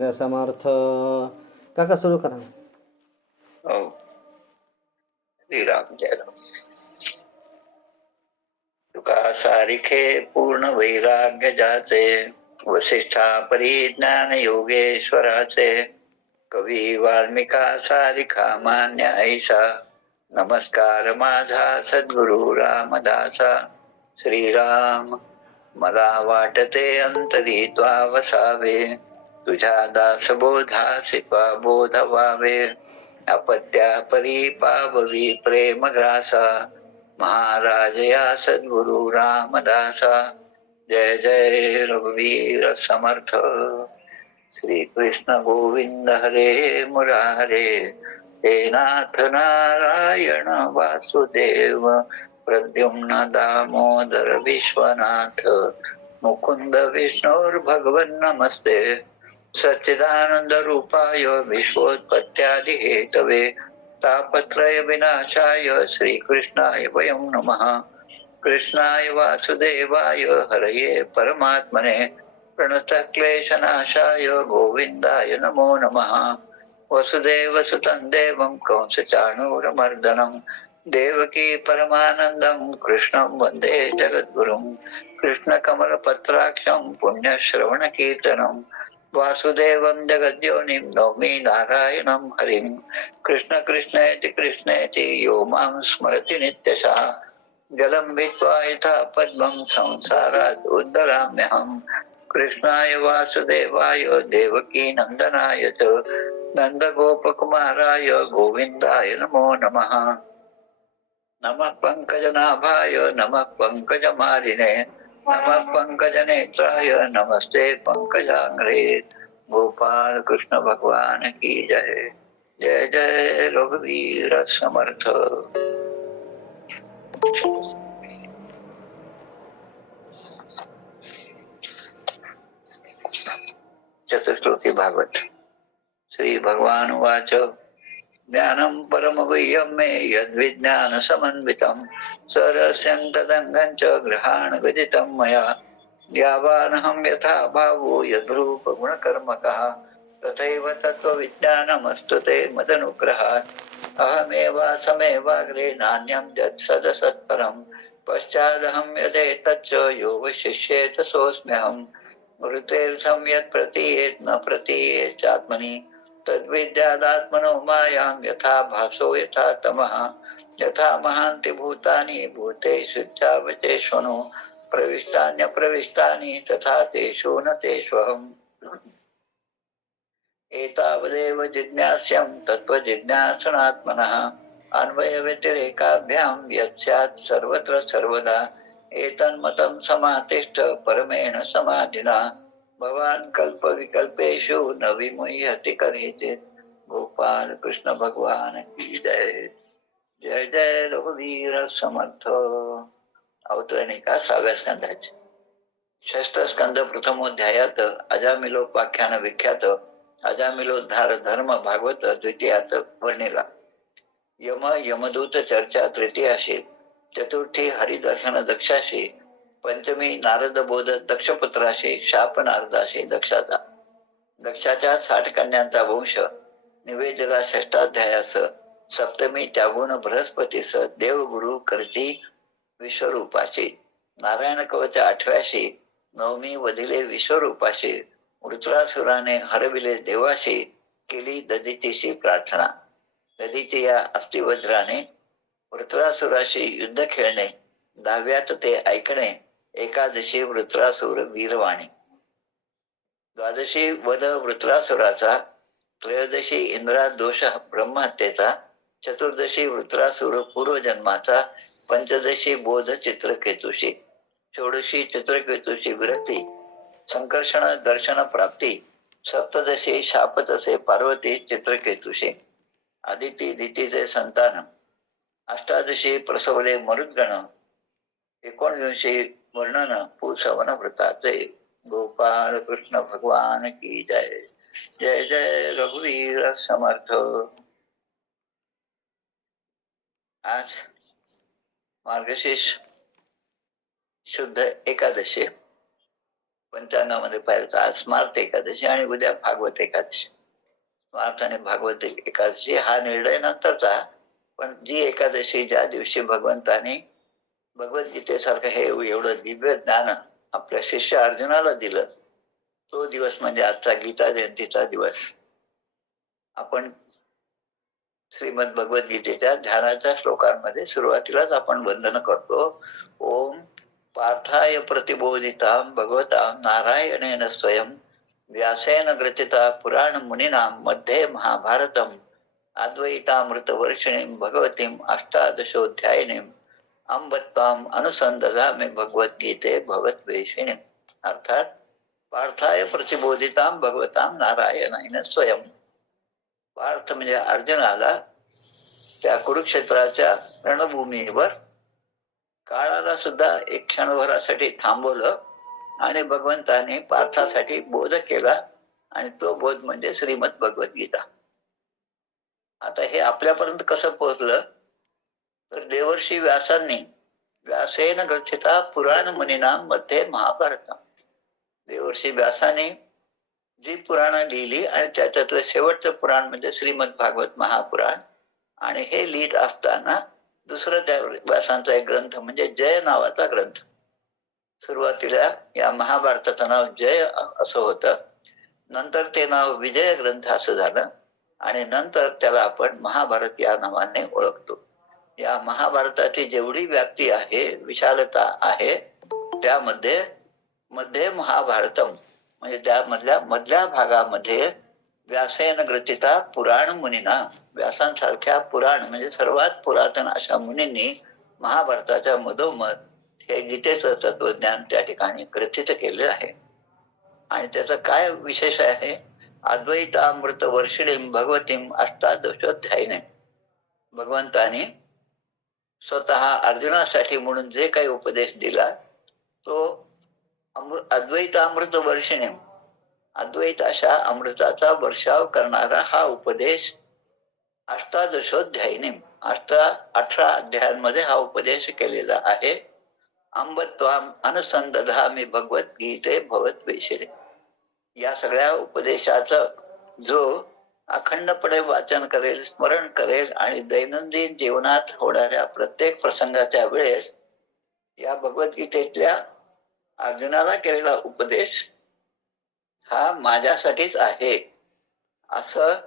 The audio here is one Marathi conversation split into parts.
रघुवीर समर्थ. काका सुरू करा. हो. श्रीराम जय राम. तुका सारिखे पूर्ण वैराग्य जाचे, वसिष्ठा परिज्ञान योगेश्वराचे. कवी वाल्मिका सारिखा मान्य ऐसा, नमस्कार माझा सद्गुरु रामदासा. श्रीराम मला वाटते अंतरी त्वा वसावे, तुझ्या दासबोधासी त्वा बोध व्हावे. अपत्या परी पाववी प्रेम ग्रासा, महाराज या सद्गुरु रामदासा. जय जय रघुवीर समर्थ. श्री कृष्ण गोविंद हरे मुरारे, हे नाथ नारायण वासुदेव. प्रद्युम्न दामोदर विश्वनाथ, मुकुंद विष्णुर्भगवन् नमस्ते. सच्चिदानंद रूपाय विश्वोत्पत्त्यादि हेतवे, तापत्रय विनाशाय श्रीकृष्णाय वयं नमः. कृष्णाय वासुदेवाय हरये परमात्मने, प्रणतक्लेशनाशाय गोविन्दाय नमो नमः. वसुदेवसुतं देवं कंसचाणूरमर्दनं, देवकी परमानन्दं कृष्णं वन्दे जगद्गुरुं. कृष्णकमलपत्राक्षं पुण्यश्रवणकीर्तनं, वासुदेवं जगद्योनिं नौमि नारायणं हरिं. कृष्ण कृष्णेति कृष्णेति यो मां स्मरति नित्यशः, जलं भित्त्वा यथा पद्मं संसारात् उद्धराम्यहम्. कृष्णाय वासुदेवाय देवकी नन्दनाय च, नन्दगोपकुमाराय गोविन्दाय नमो नमः. नमः पङ्कजनाभाय नमः पङ्कजमालिने, नमः पङ्कजनेत्राय नमस्ते पङ्कजाङ्घ्रे. गोपाल कृष्ण भगवान की जय. जय जय रघुवीर समर्थ. चतुश्लोकी भागवत. श्री भगवान उवाच, ज्ञानं परमगुह्यं मे यद्विज्ञान समन्वितं, सरस्यं तदङ्गं च गृहाण विदितं मया. ज्ञावानहं यथा भावो यद्रूप गुणकर्मकः, तथैव तत्त्वविज्ञानमस्तु ते मदनुग्रहात्. अहमेवासमेवाग्रे नान्यं यत्सदसत्परं, पश्चादहं यदेतच्च यो वशिष्येत सोऽस्म्यहम्. मृतेर्थं यत् प्रतीयेत् न प्रतीयेत् चात्मनि, तद्विद्यादात्मनो मायां यथा भासो यथा तमः. यथा महान्ति भूतानि भूतेषु चावचेष्वनु, प्रविष्टान्यप्रविष्टानि तथा तेषु न तेष्वहम्. एतावदेव जिज्ञास्यं तत्त्वजिज्ञासनात्मनः, अन्वयव्यतिरेकाभ्यां यत् स्यात् सर्वत्र सर्वदा. एतन्मतं समातिष्ठ परमेण समाधिना, भवान् कल्पविकल्पेषु न विमुह्यति कदाचित्. गोपाल कृष्ण भगवान की जय. जय जय रघुवीर समर्थ. अवतरणिका 6व्या स्कंदाची. षष्ठ स्कंद प्रथमोध्यायात अजामिलोपाख्यान विख्यात अजामिलोद्धार धर्म भागवत द्वितीयात वर्णिला. यम यमदूत चर्चा तृतीयाशी, चतुर्थी हरिदर्शन दक्षाशी, पंचमी नारद बोध दक्षपुत्राशी, शाप नारदाशी दक्षाचा. दक्षाच्या 60 कन्यांचा वंश निवेदिला षष्टाध्यायास. सप्तमी त्यागुण बृहस्पतीस देवगुरु करती विश्वरूपाशी. नारायण कवच 8व्याशी, नवमी वधिले विश्वरूपाशी. वृत्रासुराने हरविले देवाशी, केली ददितीशी प्रार्थना. ददीची या अस्थिवज्राने वृत्रासुराशी युद्ध खेळणे, 10व्यात ते ऐकणे. एकादशी वृत्रासुर वीरवाणी. द्वादशी वध वृत्रासुराचा. त्रयोदशी इंद्रात दोष ब्रह्महत्येचा. चतुर्दशी वृत्रासुर पूर्वजन्माचा. पंचदशी बोध चित्रकेतुशी. षोडशी चित्रकेतुशी विरक्ती, संकर्षण दर्शन प्राप्ती. सप्तदशी शापतसे पार्वती चित्रकेतुशी. आदिती दितीचे संतान. अष्टादशी प्रसवले मरुद्गण. 19वी वर्णन पुसवन व्रताचे. गोपाल कृष्ण भगवान की जय. जय जय रघुवीर समर्थ. आज मार्गशीर्ष शुद्ध एकादशी. पंचांगामध्ये पाहिलं तर आज स्मार्त एकादशी आणि उद्या भागवत एकादशी. स्मार्त आणि भागवत एकादशी हा निर्णय नंतरचा, पण जी एकादशी ज्या दिवशी भगवंताने भगवद्गीतेसारखं हे एवढं दिव्य ज्ञान आपल्या शिष्य अर्जुनाला दिलं, तो दिवस म्हणजे आजचा गीता जयंतीचा दिवस. आपण श्रीमद भगवद्गीतेच्या ध्यानाच्या श्लोकांमध्ये सुरुवातीलाच आपण वंदन करतो. ओम पार्थाय प्रतिबोधितां भगवतां नारायणेन स्वयं व्यासेन ग्रथिता पुराण मुनीनां मध्ये महाभारतम् अद्वैतामृतवर्षिणीं भगवतीं अष्टादशोऽध्यायिनीं अंब त्वाम् अनुसंदधामि भगवद्गीते भवद्वेषिणीम्. अर्थात पार्थाय प्रतिबोधितां भगवतां नारायणेन स्वयं. पार्थ म्हणजे अर्जुनाला त्या कुरुक्षेत्राच्या रणभूमीवर काळाला सुद्धा एक क्षणभरासाठी थांबवलं आणि भगवंताने पार्थासाठी बोध केला, आणि तो बोध म्हणजे श्रीमद भगवद्गीता. आता हे आपल्यापर्यंत कसं पोहोचलं तर देवर्षी व्यासांनी व्यासेन ग्रथिता पुराण मुनीनां मध्ये महाभारत, देवर्षी व्यासाने जी पुराणं लिहिली आणि त्याच्यातलं शेवटचं पुराण म्हणजे श्रीमद भागवत महापुराण. आणि हे लिहित असताना दुसरं त्या व्यासांचा एक ग्रंथ म्हणजे जय नावाचा ग्रंथ. सुरुवातीला या महाभारताचं नाव जय असं होतं, नंतर ते नाव विजय ग्रंथ असं झालं, आणि नंतर त्याला आपण महाभारत या नावाने ओळखतो. या महाभारताची जेवढी व्याप्ती आहे, विशालता आहे, त्यामध्ये मध्ये महाभारतम म्हणजे त्यामधल्या मधल्या भागामध्ये व्यासेन ग्रथिता पुराण मुनीना, व्यासांसारख्या पुराण म्हणजे सर्वात पुरातन अशा मुनींनी महाभारताच्या मधोमध हे गीतेचं तत्वज्ञान त्या ठिकाणी ग्रथित केले आहे. आणि त्याचं काय विशेष आहे? अद्वैतामृत वर्षिणीं भगवतीं अष्टादशोऽध्यायिनीं. भगवंताने स्वतः अर्जुनासाठी म्हणून जे काही उपदेश दिला तो अद्वैतामृत वर्षिणीं, अद्वैत अशा अमृताचा वर्षाव करणारा हा उपदेश अष्टादशोऽध्यायिनीं, 18 अध्यायांमध्ये हा उपदेश केलेला आहे. अंब त्वाम् अनुसंदधामि भगवद्गीते भवद्वेषिणी. या सगळ्या उपदेशाचं जो अखंडपणे वाचन करेल, स्मरण करेल आणि दैनंदिन जीवनात होणाऱ्या प्रत्येक प्रसंगाच्या वेळेस या भगवद्गीतेतल्या अर्जुनाला केलेला उपदेश हा माझ्यासाठीच आहे असं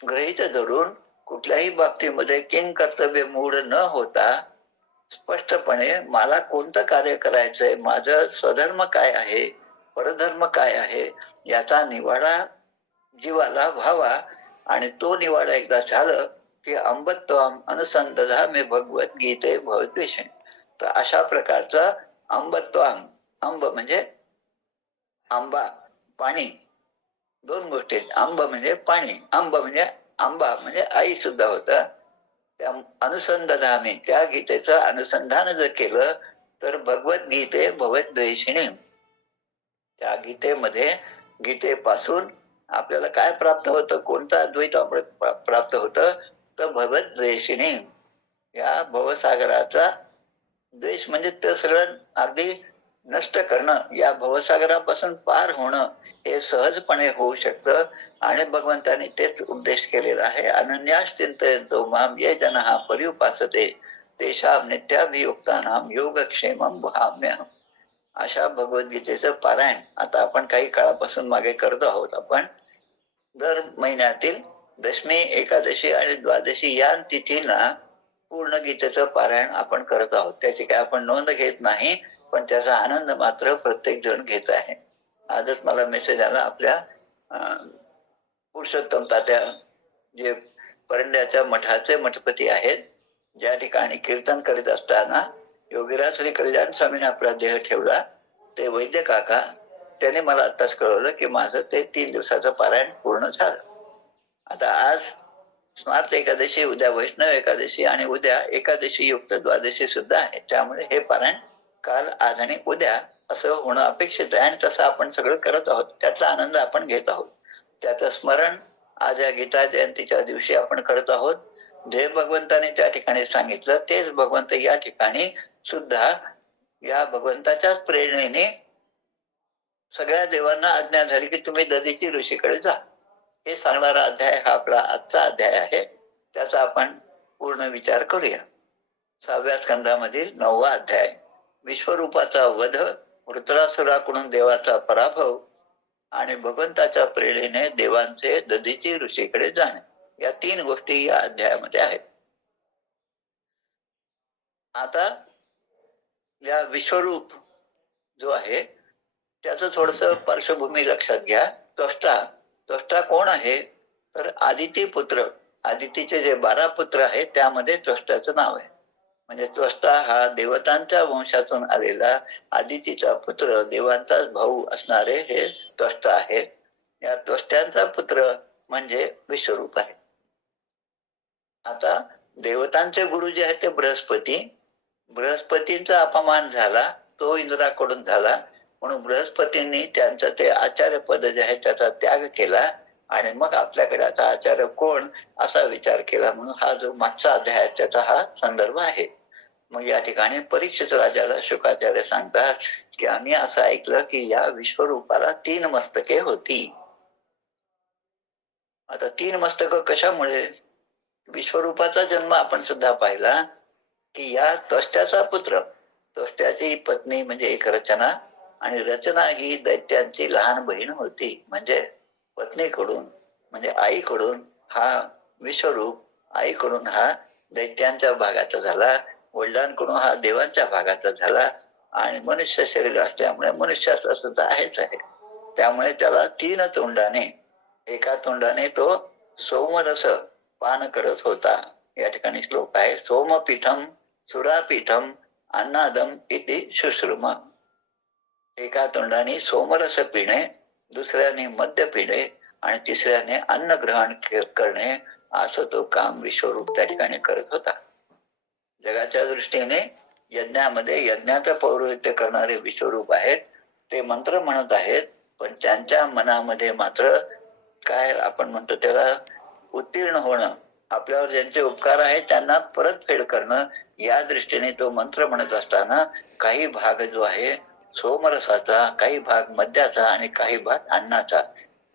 गृहीत धरून कुठल्याही बाबतीमध्ये किंकर्तव्य मूढ न होता स्पष्टपणे मला कोणतं कार्य करायचंय, माझं स्वधर्म काय आहे, परधर्म काय आहे, याचा निवाडा जीवाला व्हावा. आणि तो निवाडा एकदा झालं की अंबत्वाम अनुसंधामी भगवद्गीते भवद्वेषिणी. तर अशा प्रकारचा अंबत्वाम, अंब म्हणजे आंबा, पाणी, दोन गोष्टी. आंब म्हणजे पाणी, आंब म्हणजे आंबा म्हणजे आई सुद्धा होता. त्या अनुसंधानाने त्या गीतेचं अनुसंधान जर केलं तर भगवद्गीते भवद्वेषिणी. त्या गीतेमध्ये गीतेपासून आपल्याला काय प्राप्त होतं, कोणता अद्वैत प्राप्त होतं तर भवद्वेषिणी. या भवसागराचा द्वेष म्हणजे ते सगळं अगदी नष्ट करणं, या भवसागरापासून पार होणं हे सहजपणे होऊ शकतं. आणि भगवंताने तेच उपदेश केलेला आहे. अनन्यास चिंतयन्तो माम ये जनः पर्युपासते तेषां नित्याभियुक्तानां योगक्षेमं वहाम्यहम्. अशा भगवद्गीतेचं पारायण आता आपण काही काळापासून मागे करत आहोत. आपण दर महिन्यातील दशमी, एकादशी आणि द्वादशी या तिथीला पूर्ण गीतेचं पारायण आपण करत आहोत. त्याची काय आपण नोंद घेत नाही, पण त्याचा आनंद मात्र प्रत्येक जण घेत आहे. आजच मला मेसेज आला, आपल्या पुरुषोत्तम तात्या जे परंड्याच्या मठाचे मठपती आहेत, ज्या ठिकाणी कीर्तन करीत असताना योगीराज श्री कल्याण स्वामीने आपला देह ठेवला, ते वैद्य काका त्याने मला आताच कळवलं की माझं ते 3 दिवसाचं पारायण पूर्ण झालं. आता आज स्मार्त एकादशी, उद्या वैष्णव एकादशी आणि उद्या एकादशी युक्त द्वादशी सुद्धा आहे. त्यामुळे हे पारायण काल, आज आणि उद्या असं होणं अपेक्षित आहे. आणि तसं आपण सगळं करत आहोत, त्याचा आनंद आपण घेत आहोत. त्याचं स्मरण आज या गीता जयंतीच्या दिवशी आपण करत आहोत. जे भगवंताने त्या ठिकाणी सांगितलं तेच भगवंत या ठिकाणी सुद्धा या भगवंताच्याच प्रेरणेने सगळ्या देवांना आज्ञा झाली की तुम्ही दधीची ऋषीकडे जा. हे सांगणारा अध्याय हा आपला आजचा अध्याय आहे. त्याचा आपण पूर्ण विचार करूया. 6व्या स्कंदामधील 9वा अध्याय. विश्वरूपाचा वध, वृत्रासुराकडून देवाचा पराभव आणि भगवंताच्या प्रेरणेने देवांचे दधीची ऋषीकडे जाणे, या 3 गोष्टी या अध्यायामध्ये आहेत. आता या विश्वरूप जो आहे त्याचं थोडस पार्श्वभूमी लक्षात घ्या. त्वष्टा कोण आहे? तर आदिती पुत्र, आदितीचे जे 12 पुत्र आहेत त्यामध्ये त्वष्टाचं नाव आहे. म्हणजे त्वष्टा हा देवतांच्या वंशातून आलेला आदितीचा पुत्र, देवांचाच भाऊ असणारे हे त्वष्टा आहे. या त्वष्ट्यांचा पुत्र म्हणजे विश्वरूप आहे. आता देवतांचे गुरु जे आहेत ते बृहस्पतींचा अपमान झाला, तो इंद्राकडून झाला, म्हणून बृहस्पतींनी त्यांचं ते आचार्य पद जे आहे त्याचा त्याग केला आणि मग आपल्याकडे आता आचार्य कोण असा विचार केला. म्हणून हा जो मागचा अध्याय त्याचा हा संदर्भ आहे. मग या ठिकाणी परीक्षित राजाला शुकाचार्य सांगतात की आम्ही असं ऐकलं की या विश्वरूपाला 3 मस्तके होती. आता 3 मस्तक कशामुळे? विश्वरूपाचा जन्म आपण सुद्धा पाहिला की या त्वष्ट्याचा पुत्र, त्वष्ट्याची पत्नी म्हणजे एक रचना, आणि रचना ही दैत्यांची लहान बहीण होती. म्हणजे पत्नीकडून म्हणजे आईकडून हा विश्वरूप, आईकडून हा दैत्यांच्या भागाचा झाला, वडिलांकडून हा देवांच्या भागाचा झाला, आणि मनुष्य शरीर असल्यामुळे मनुष्याचा सुद्धा आहेच आहे. त्यामुळे त्याला 3 तोंडाने, एका तोंडाने तो सोमरस पान करत होता. या ठिकाणी श्लोक आहे, सोमपीठम सुरापीठम अन्नादम इति शुश्रुम. एका तोंडाने सोमरस पिणे, दुसऱ्याने मद्य पिणे आणि तिसऱ्याने अन्न ग्रहण करणे, असं तो काम विश्वरूप त्या ठिकाणी करत होता. जगाच्या दृष्टीने यज्ञामध्ये यज्ञाचं पौरोहित्य करणारे विश्वरूप आहेत. ते मंत्र म्हणत आहेत, पण त्यांच्या मनामध्ये मात्र काय आपण म्हणतो त्याला उत्तीर्ण होणं, आपल्यावर ज्यांचे उपकार आहेत त्यांना परतफेड करणं, या दृष्टीने तो मंत्र म्हणत असताना काही भाग जो आहे सोमरसाचा, काही भाग मद्याचा आणि काही भाग अन्नाचा,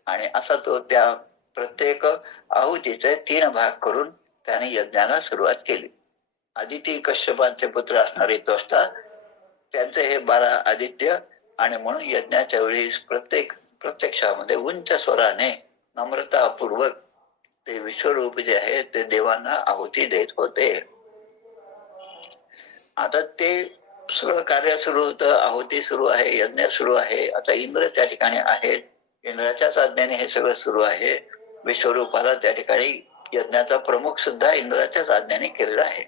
आणि असा तो त्या प्रत्येक आहुतीचे 3 भाग करून त्याने यज्ञाला सुरुवात केली. आदिती कश्यपांचे पुत्र असणारे त्वष्टा, त्यांचे हे 12 आदित्य, आणि म्हणून यज्ञाच्या वेळी प्रत्यक्षामध्ये उंच स्वराने नम्रतापूर्वक ते विश्वरूप जे आहे ते देवांना आहुती देत होते. आता ते सगळं कार्य सुरू होतं, आहुती सुरू आहे, यज्ञ सुरू आहे. आता इंद्र त्या ठिकाणी आहेत, इंद्राच्याच आज्ञेने हे सगळं सुरू आहे. विश्वरूपाला त्या ठिकाणी यज्ञाचा प्रमुख सुद्धा इंद्राच्याच आज्ञेने केलेला आहे.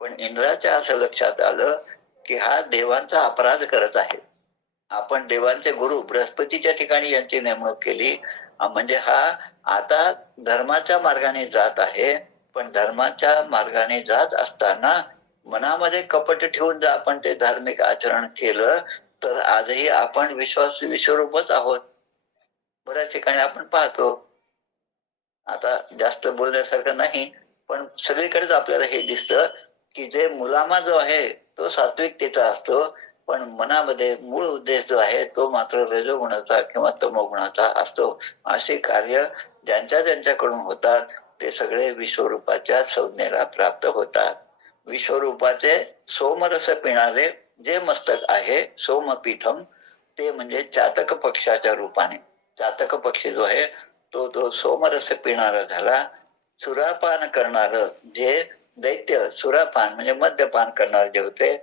पण इंद्राच्या असं लक्षात आलं की हा देवांचा अपराध करत आहे. आपण देवांचे गुरु बृहस्पतीच्या ठिकाणी यांची नेमणूक केली, म्हणजे हा आता धर्माच्या मार्गाने जात आहे, पण धर्माच्या मार्गाने जात असताना मनामध्ये कपट ठेवून जर आपण ते धार्मिक आचरण केलं तर आजही आपण विश्वरूपच आहोत. बऱ्याच ठिकाणी आपण पाहतो, आता जास्त बोलण्यासारखं नाही, पण सगळीकडेच आपल्याला हे दिसतं की जे मुलामा जो आहे तो सात्विकतेचा असतो, पण मनामध्ये मूळ उद्देश जो आहे तो मात्र रजोगुणाचा किंवा तमोगुणाचा असतो. असे कार्य ज्यांच्याकडून होतात ते सगळे विश्वरूपाच्या संज्ञेला प्राप्त होतात. विश्वरूपाचे सोमरस पिणारे जे मस्तक आहे सोमपीठम, ते म्हणजे चातक पक्षाच्या रूपाने, चातक पक्षी जो आहे तो सोमरस पिणारा झाला. सुरापान करणार जे दैत्य, सुरापान म्हणजे मद्यपान करणारे जे होते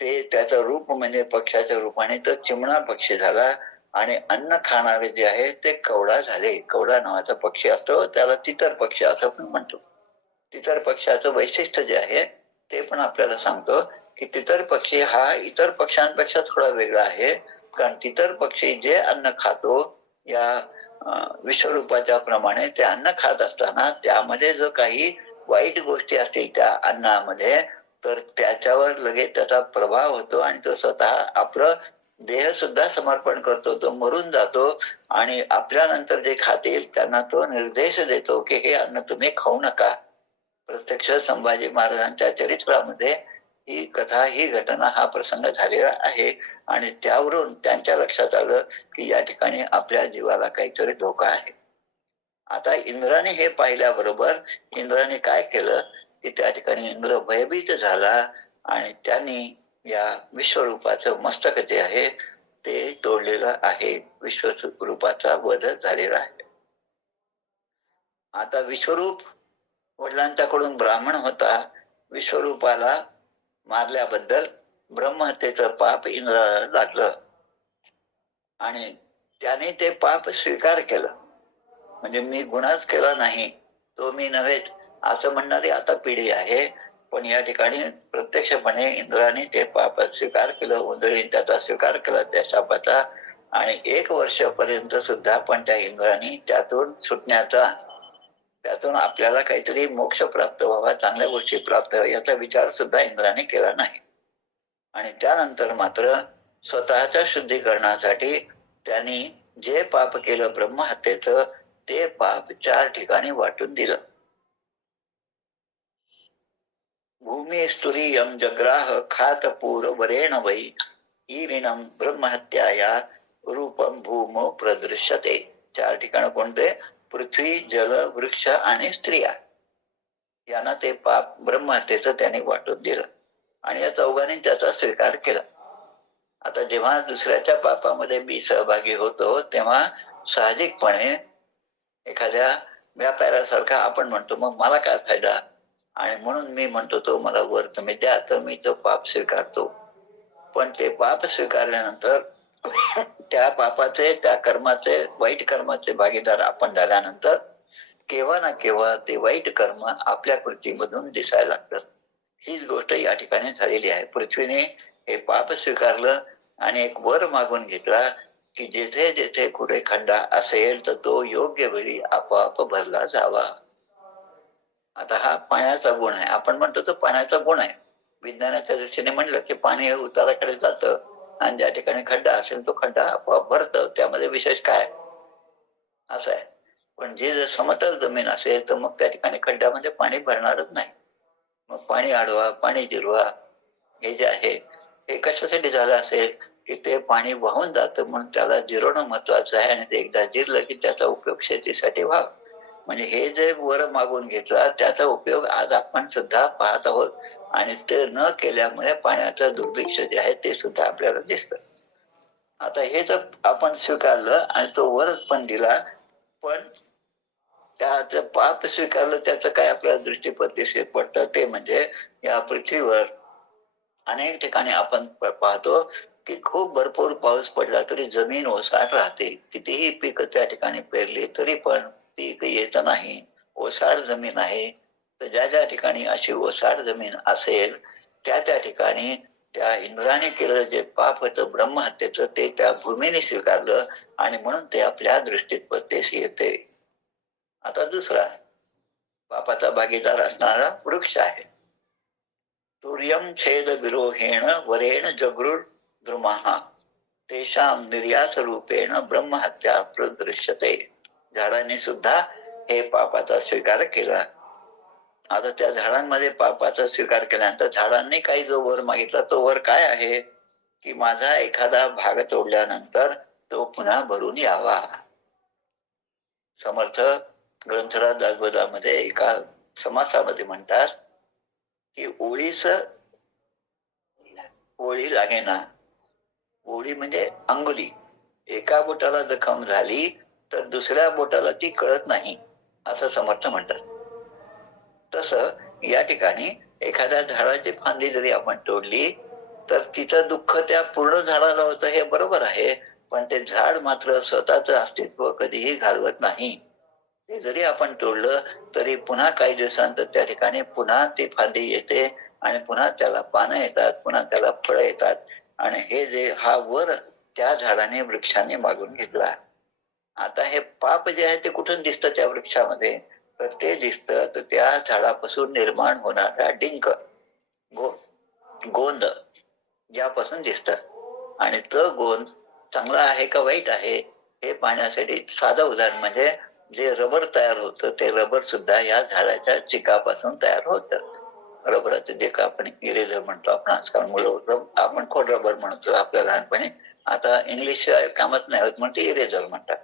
ते त्याचं रूप म्हणजे पक्षाच्या रूपाने तो चिमणा पक्षी झाला. आणि अन्न खाणारे जे आहे ते कवडा झाले. कवडा नावाचा पक्षी असतो, त्याला तितर पक्षी असं पण म्हणतो. तितर पक्षाचं वैशिष्ट्य जे आहे ते पण आपल्याला सांगतो की तितर पक्षी हा इतर पक्ष्यांपेक्षा थोडा वेगळा आहे. कारण तितर पक्षी जे अन्न खातो या विश्वरूपाच्या प्रमाणे ते अन्न खात असताना त्यामध्ये जो काही वाईट गोष्टी असतील त्या अन्नामध्ये, तर त्याच्यावर लगेच त्याचा प्रभाव होतो आणि तो स्वतः आपलं देह सुद्धा समर्पण करतो, तो मरून जातो आणि आपल्यानंतर जे खातील त्यांना तो निर्देश देतो की हे अन्न तुम्ही खाऊ नका. प्रत्यक्ष संभाजी महाराजांच्या चरित्रामध्ये ही कथा, ही घटना, हा प्रसंग झालेला आहे. आणि त्यावरून त्यांच्या लक्षात आलं की या ठिकाणी आपल्या जीवाला काहीतरी धोका आहे. आता इंद्राने हे पाहिल्याबरोबर इंद्राने काय केलं की त्या ठिकाणी इंद्र भयभीत झाला आणि त्यांनी या विश्वरूपाचं मस्तक जे आहे ते तोडलेलं आहे. विश्वरूपाचा वध झालेला आहे. आता विश्वरूप वडिलांच्याकडून ब्राह्मण होता. विश्वरूपाला मारल्याबद्दल ब्रह्महत्येचं पाप इंद्राला लागलं आणि त्याने ते पाप स्वीकार केलं. म्हणजे मी गुन्हाच केला नाही, तो मी नव्हेच असं म्हणणारी आता पिढी आहे. पण या ठिकाणी प्रत्यक्षपणे इंद्राने ते पाप स्वीकार केलं. उंदळी त्याचा स्वीकार केला त्या शापाचा. आणि 1 वर्षापर्यंत सुद्धा पण त्या इंद्राने त्यातून सुटण्याचा, त्यातून आपल्याला काहीतरी मोक्ष प्राप्त व्हावा, चांगल्या गोष्टी प्राप्त व्हाव्या याचा विचार सुद्धा इंद्राने केला नाही. आणि त्यानंतर मात्र स्वतःच्या शुद्धीकरणासाठी त्यांनी जे पाप केलं ब्रह्महत्येचं, ते पाप 4 ठिकाणी वाटून दिलं. भूमी स्तुरीयम जग्राह खातपूर वरेण वै ईरिणम ब्रह्महत्याया रूपम भूमो प्रदृश्यते. 4 ठिकाण कोणते? पृथ्वी, जल, वृक्ष आणि स्त्रिया यांना ते पाप ब्रह्महत्येचं त्याने वाटून दिलं आणि या चौघांनी त्याचा स्वीकार केला. आता जेव्हा दुसऱ्याच्या पापामध्ये मी सहभागी होतो तेव्हा साहजिकपणे एखाद्या व्यापाऱ्यासारखा आपण म्हणतो मग मला काय फायदा, आणि म्हणून मी म्हणतो तो मला वर तुम्ही द्या, तर मी तो पाप स्वीकारतो. पण ते पाप स्वीकारल्यानंतर त्या पापाचे, त्या कर्माचे, वाईट कर्माचे भागीदार आपण झाल्यानंतर केव्हा ना केव्हा ते वाईट कर्म आपल्या कृतीमधून दिसायला लागतात. हीच गोष्ट या ठिकाणी झालेली आहे. पृथ्वीने हे पाप स्वीकारलं आणि एक वर मागून घेतला की जेथे जेथे कुठे खड्डा असेल तर तो योग्य वेळी आपोआप भरला जावा. आता हा पाण्याचा गुण आहे. आपण म्हणतो तो पाण्याचा गुण आहे. विज्ञानाच्या दृष्टीने म्हणलं की पाणी उताराकडे जातं आणि ज्या ठिकाणी खड्डा असेल तो खड्डा आपोआप भरतं, त्यामध्ये विशेष काय असं आहे. पण जे जर समतल जमीन असेल तर मग त्या ठिकाणी खड्ड्यामध्ये पाणी भरणारच नाही. मग पाणी अडवा, पाणी जिरवा, हे जे आहे हे कशासाठी झालं असेल की ते पाणी वाहून जातं म्हणून त्याला जिरवणं महत्वाचं आहे. आणि ते एकदा जिरलं की त्याचा उपयोग शेतीसाठी व्हावा. म्हणजे हे जे वर मागून घेतला त्याचा उपयोग आज आपण सुद्धा पाहत आहोत. आणि ते न केल्यामुळे पाण्याचं दुर्भिक्ष जे आहे ते सुद्धा आपल्याला दिसतं. आता हे जर आपण स्वीकारलं आणि तो वरच पण दिला, पण त्याचं पाप स्वीकारलं त्याचं काय आपल्याला दृष्टीपथी पडतं ते म्हणजे या पृथ्वीवर अनेक ठिकाणी आपण पाहतो की खूप भरपूर पाऊस पडला तरी जमीन ओसाड राहते. कितीही पीक त्या ठिकाणी पेरली तरी पण पीक येत नाही, ओसाड जमीन आहे. तर ज्या ज्या ठिकाणी अशी ओसाड जमीन असेल त्या त्या ठिकाणी त्या इंद्राने केलं जे पाप होतं ब्रह्महत्येचं ते त्या भूमीने स्वीकारलं आणि म्हणून ते आपल्या दृष्टीत पत्तेस येते. आता दुसरा पापाचा भागीदार असणारा वृक्ष आहे. तुर्यम छेद विरोहेण वरेण जगृर द्रुमाहा तेषाम निर्यास रूपेण ब्रह्महत्या प्रदृश्यते. झाडांनी सुद्धा हे पापाचा स्वीकार केला. आता त्या झाडांमध्ये पापाचा स्वीकार केल्यानंतर झाडांनी काही जो वर मागितला तो वर काय आहे की माझा एखादा भाग तोडल्यानंतर तो पुन्हा भरून यावा. समर्थ ग्रंथराज दासबोधामध्ये एका समासामध्ये म्हणतात की ओळीस ओळी लागेना. ओळी म्हणजे अंगुली. एका बोटाला जखम झाली तर दुसऱ्या बोटाला ती कळत नाही असं समर्थ म्हणतात. तसं या ठिकाणी एखाद्या झाडाची फांदी जरी आपण तोडली तर तिचं दुःख त्या पूर्ण झाडाला होतं हे बरोबर आहे. पण ते झाड मात्र स्वतःचं अस्तित्व कधीही घालवत नाही. ते जरी आपण तोडलं तरी पुन्हा काही दिवसांतर त्या ठिकाणी पुन्हा ती फांदी येते आणि पुन्हा त्याला पानं येतात, पुन्हा त्याला फळं येतात. आणि हे जे हा वर त्या झाडाने वृक्षाने मागून घेतला. आता हे पाप जे आहे ते कुठून दिसतं त्या वृक्षामध्ये, तर ते दिसतं तर त्या झाडापासून निर्माण होणारा डिंक, गोंद यापासून दिसतं. आणि तो गोंद चांगला आहे का वाईट आहे हे पाहण्यासाठी साधं उदाहरण म्हणजे जे रबर तयार होतं ते रबर सुद्धा या झाडाच्या चिकापासून तयार होतं. रबराचं जे का आपण इरेझर म्हणतो, आपण आजकाल मुलं आपण खोड रबर म्हणतो आपल्या लहानपणी, आता इंग्लिश कामच नाही होत म्हणून ते इरेझर म्हणतात.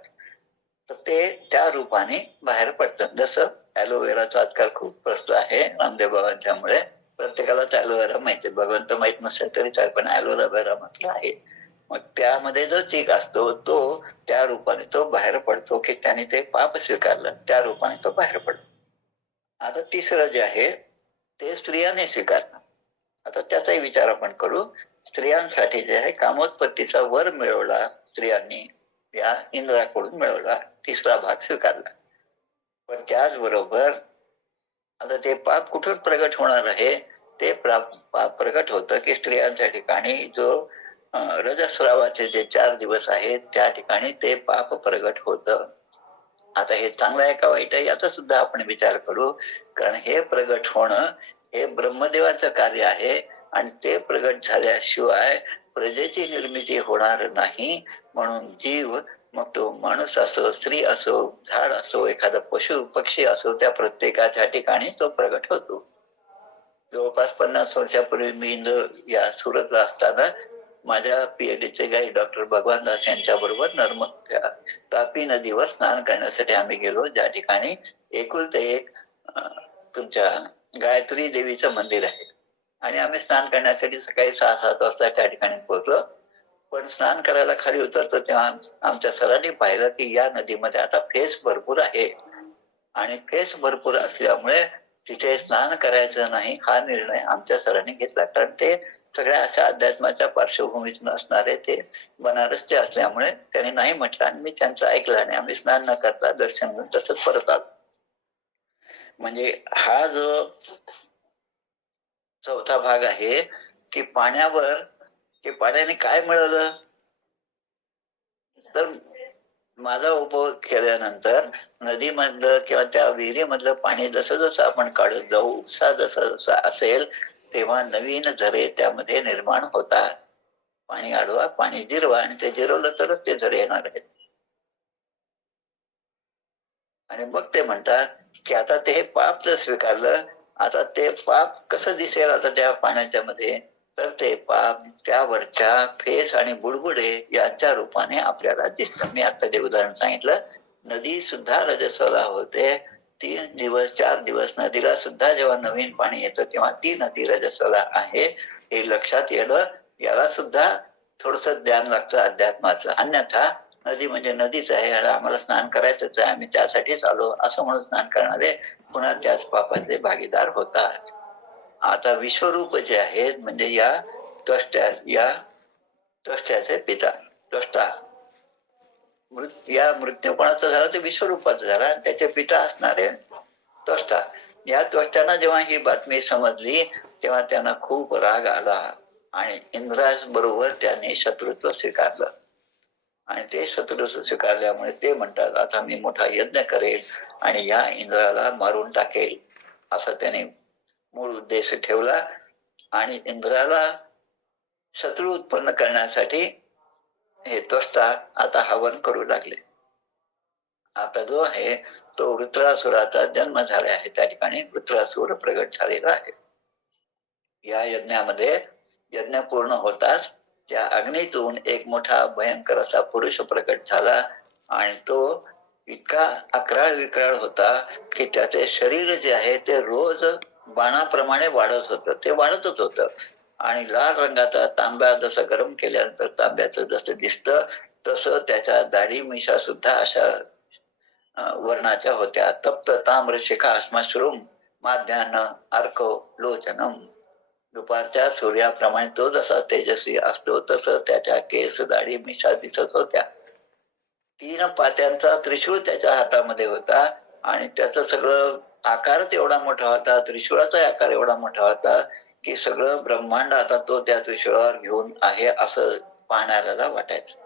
तर ते त्या रूपाने बाहेर पडतं. जसं ॲलोवेराचं आजकाल खूप प्रसिद्ध आहे रामदेव बाबांच्यामुळे, प्रत्येकालाच ॲलोवेरा माहिती आहे, भगवंत माहित नसेल तरी चालेल, पण ॲलोवेरा म्हटलं आहे. मग त्यामध्ये जो चीक असतो तो त्या रूपाने तो बाहेर पडतो, की त्याने ते पाप स्वीकारलं, त्या रूपाने तो बाहेर पडतो. आता तिसरं जे आहे ते स्त्रियाने स्वीकारलं. आता त्याचाही विचार आपण करू. स्त्रियांसाठी जे आहे कामोत्पत्तीचा वर मिळवला स्त्रियांनी, त्या इंद्राकडून मिळवला, तिसरा भाग स्वीकारला. पण त्याचबरोबर आता ते पाप कुठून प्रगट होणार आहे? ते पाप प्रगट होतं की स्त्रियांच्या ठिकाणी जो रजस्रावाचे जे 4 दिवस आहेत त्या ठिकाणी ते पाप प्रगट होतं. आता हे चांगलं आहे का वाईट आहे याचा सुद्धा आपण विचार करू, कारण हे प्रगट होणं हे ब्रह्मदेवाचं कार्य आहे आणि ते प्रगट झाल्याशिवाय प्रजेची निर्मिती होणार नाही. म्हणून जीव, मग तो माणूस असो, स्त्री असो, झाड असो, एखादा पशु पक्षी असो, त्या प्रत्येकाच्या ठिकाणी तो प्रगट होतो. जवळपास 50 वर्षापूर्वी मी या सुरतला असताना माझ्या पीएचडीचे गाईड डॉक्टर भगवान दास यांच्या बरोबर तापी नदीवर स्नान करण्यासाठी आम्ही गेलो, ज्या ठिकाणी एकुलते एक तुमच्या गायत्री देवीचं मंदिर आहे. आणि आम्ही स्नान करण्यासाठी सकाळी 6-7 वाजता त्या ठिकाणी पोहोचलो. पण स्नान करायला खाली उतरतो तेव्हा आमच्या सरांनी पाहिलं की या नदीमध्ये आता फेस भरपूर आहे आणि फेस भरपूर असल्यामुळे तिथे स्नान करायचं नाही हा निर्णय आमच्या सरांनी घेतला. कारण ते सगळ्या अशा अध्यात्माच्या पार्श्वभूमीतून असणारे ते बनारसचे असल्यामुळे त्यांनी नाही म्हटलं आणि मी त्यांचं ऐकलं आणि आम्ही स्नान न करता दर्शन घेऊन तसंच परत आलो. म्हणजे हा जो चौथा भाग आहे की पाण्यावर, की पाण्याने काय मिळालं, तर माझा उपयोग केल्यानंतर नदीमधलं किंवा त्या विहिरीमधलं पाणी जसं जसं आपण काढत जाऊ, उपसा जसा जसा असेल तेव्हा नवीन झरे त्यामध्ये निर्माण होतात. पाणी अडवा, पाणी जिरवा, आणि ते जिरवलं तरच ते झरे येणार आहेत. आणि मग ते म्हणतात की आता ते हे पाप जर स्वीकारलं, आता ते पाप कसं दिसेल आता त्या पाण्याच्या मध्ये, तर ते पाप त्यावरच्या फेस आणि बुडबुडे यांच्या रूपाने आपल्याला दिसतं. मी आता जे उदाहरण सांगितलं, नदी सुद्धा रजस्वला होते. 3 दिवस 4 दिवस नदीला सुद्धा जेव्हा नवीन पाणी येतं तेव्हा ती नदी रजस्वला आहे हे लक्षात येणं, याला सुद्धा थोडंसं ज्ञान लागतं अध्यात्माचं. अन्यथा नदी म्हणजे नदीच आहे आणि आम्हाला स्नान करायचंच आहे, आम्ही त्यासाठीच आलो असं म्हणून स्नान करणारे पुन्हा त्याच पापाचे भागीदार होतात. आता विश्वरूप जे आहेत म्हणजे या त्वष्ट्याचे पिता, त्वष्टा, या मृत्यूपणाचा झाला ते विश्वरूपाचा झाला आणि त्याचे पिता असणारे त्वष्टा. या त्वष्ट्यानं जेव्हा ही बातमी समजली तेव्हा त्यांना खूप राग आला आणि इंद्रास बरोबर त्यांनी शत्रुत्व स्वीकारलं. आणि ते शत्रुत्व स्वीकारल्यामुळे ते म्हणतात आता मी मोठा यज्ञ करेल आणि या इंद्राला मारून टाकेल, असा त्याने मूळ उद्देश ठेवला. आणि इंद्राला शत्रू उत्पन्न करण्यासाठी हे त्वष्टा आता हवन करू लागले. आता जो आहे तो वृत्रासुराचा जन्म झाला आहे, त्या ठिकाणी वृत्रासुर प्रगट झालेला आहे. या यज्ञामध्ये यज्ञ पूर्ण होताच त्या अग्नीतून एक मोठा भयंकर असा पुरुष प्रकट झाला आणि तो इतका अकराळ विक्राळ होता की त्याचे शरीर जे आहे ते रोज बाणाप्रमाणे वाढत होतं, ते वाढतच होतं. आणि लाल रंगाचा तांब्या जसं गरम केल्यानंतर तांब्याचं जसं दिसतं तसं त्याच्या दाढी मिशा सुद्धा अशा वर्णाच्या होत्या. तप्त ताम्र शिखा श्मश्रुम माध्यान्ह अर्को लोचनम. दुपारच्या सूर्याप्रमाणे तो जसा तेजस्वी असतो तसं त्याच्या केस दाढी मिशा दिसत होत्या. 3 पात्यांचा त्रिशूळ त्याच्या हातामध्ये होता आणि त्याचं सगळं आकारच एवढा मोठा होता, त्रिशूळाचा आकार एवढा मोठा होता की सगळं ब्रह्मांड आता तो त्या त्रिशूळावर घेऊन आहे असं पाहणाऱ्याला वाटायचं.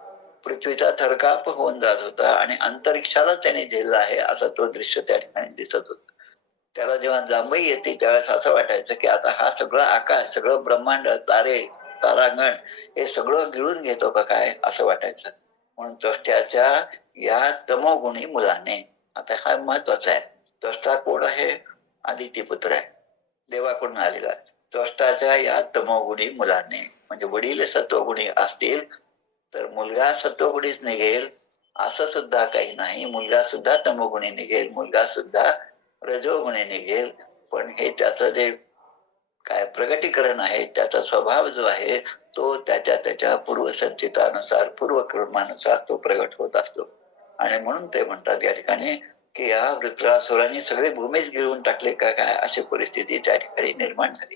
पृथ्वीचा थरकाप होऊन जात होता आणि अंतरिक्षाला त्याने झेलला आहे असं तो दृश्य त्या ठिकाणी दिसत होतं. त्याला जेव्हा जांभई येते त्यावेळेस असं वाटायचं की आता हा सगळं आकाश, सगळं ब्रह्मांड, तारे, तारांगण हे सगळं गिळून घेतो का काय असं वाटायचं. म्हणून त्वष्ट्याच्या या तमोगुणी मुलाने, आता हा महत्वाचा आहे, त्वष्टा कोण आहे? आदिती पुत्र आहे. देवाकडून आलेला. त्वष्टाच्या या तमोगुणी मुलाने, म्हणजे वडील सत्वगुणी असतील तर मुलगा सत्वगुणीच निघेल असं सुद्धा काही नाही. मुलगा सुद्धा तमोगुणी निघेल, मुलगा सुद्धा रजोगुणी निघेल. पण हे त्याचं जे काय प्रगटीकरण आहे, त्याचा स्वभाव जो आहे तो त्याच्या त्याच्या पूर्वसंचितानुसार, पूर्वकर्मानुसार तो प्रगट होत असतो. आणि म्हणून ते म्हणतात या ठिकाणी की या वृत्रासुरांनी सगळे भूमीच गिरवून टाकले का काय, अशी परिस्थिती त्या ठिकाणी निर्माण झाली.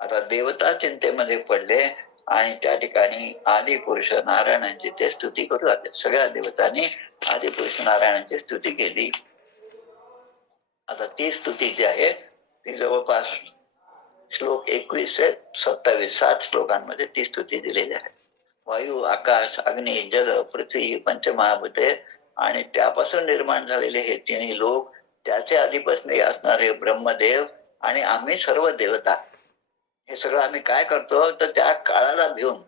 आता देवता चिंतेमध्ये पडले आणि त्या ठिकाणी आदी पुरुष नारायणांची ते स्तुती करू लागले. सगळ्या देवतांनी आदी पुरुष नारायणांची स्तुती केली. आता ती स्तुती जी आहे ती जवळपास श्लोक 21 ते 27 7 श्लोकांमध्ये ती स्तुती दिलेली आहे. वायू, आकाश, अग्नी, जल, पृथ्वी, पंचमहाभूते आणि त्यापासून निर्माण झालेले हे तिन्ही लोक, त्याचे अधिपती असणारे ब्रह्मदेव आणि आम्ही सर्व देवता, हे सगळं आम्ही काय करतो तर त्या काळाला भिवून,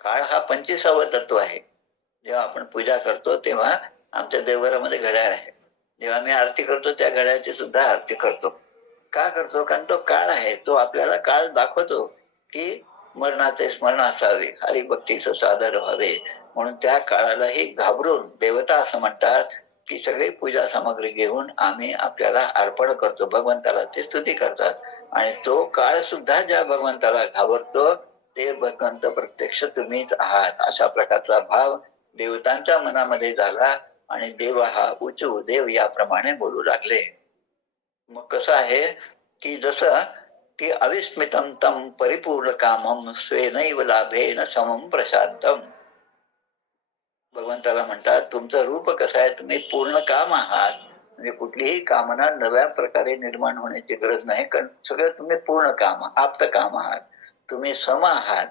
काळ हा 25वा तत्व आहे. जेव्हा आपण पूजा करतो तेव्हा आमच्या देवघरामध्ये घड्याळ आहे. जेव्हा आम्ही आरती करतो त्या घड्याळाची सुद्धा आरती करतो. का करतो? कारण तो काळ आहे, तो आपल्याला काळ दाखवतो की मरणाचे स्मरण असावे, हरिभक्तीचं सादर व्हावे. म्हणून त्या काळालाही घाबरून देवता असं म्हणतात की सगळी पूजा सामग्री घेऊन आम्ही आपल्याला अर्पण करतो, भगवंताला ते स्तुती करतात. आणि तो काळ सुद्धा ज्या भगवंताला घाबरतो ते भगवंत प्रत्यक्ष तुम्हीच आहात, अशा प्रकारचा भाव देवतांच्या मनामध्ये झाला आणि देव हा उचू देव याप्रमाणे बोलू लागले. मग कसं आहे की जसं की अविस्मितम तम परिपूर्ण कामम स्वेनैव लाभेन समम प्रशांतम. भगवंताला म्हणतात तुमचं रूप कसं आहे, तुम्ही पूर्ण काम आहात, म्हणजे कुठलीही कामना नव्या प्रकारे निर्माण होण्याची गरज नाही, कारण सगळं तुम्ही पूर्ण काम, आप्त काम आहात. तुम्ही सम आहात,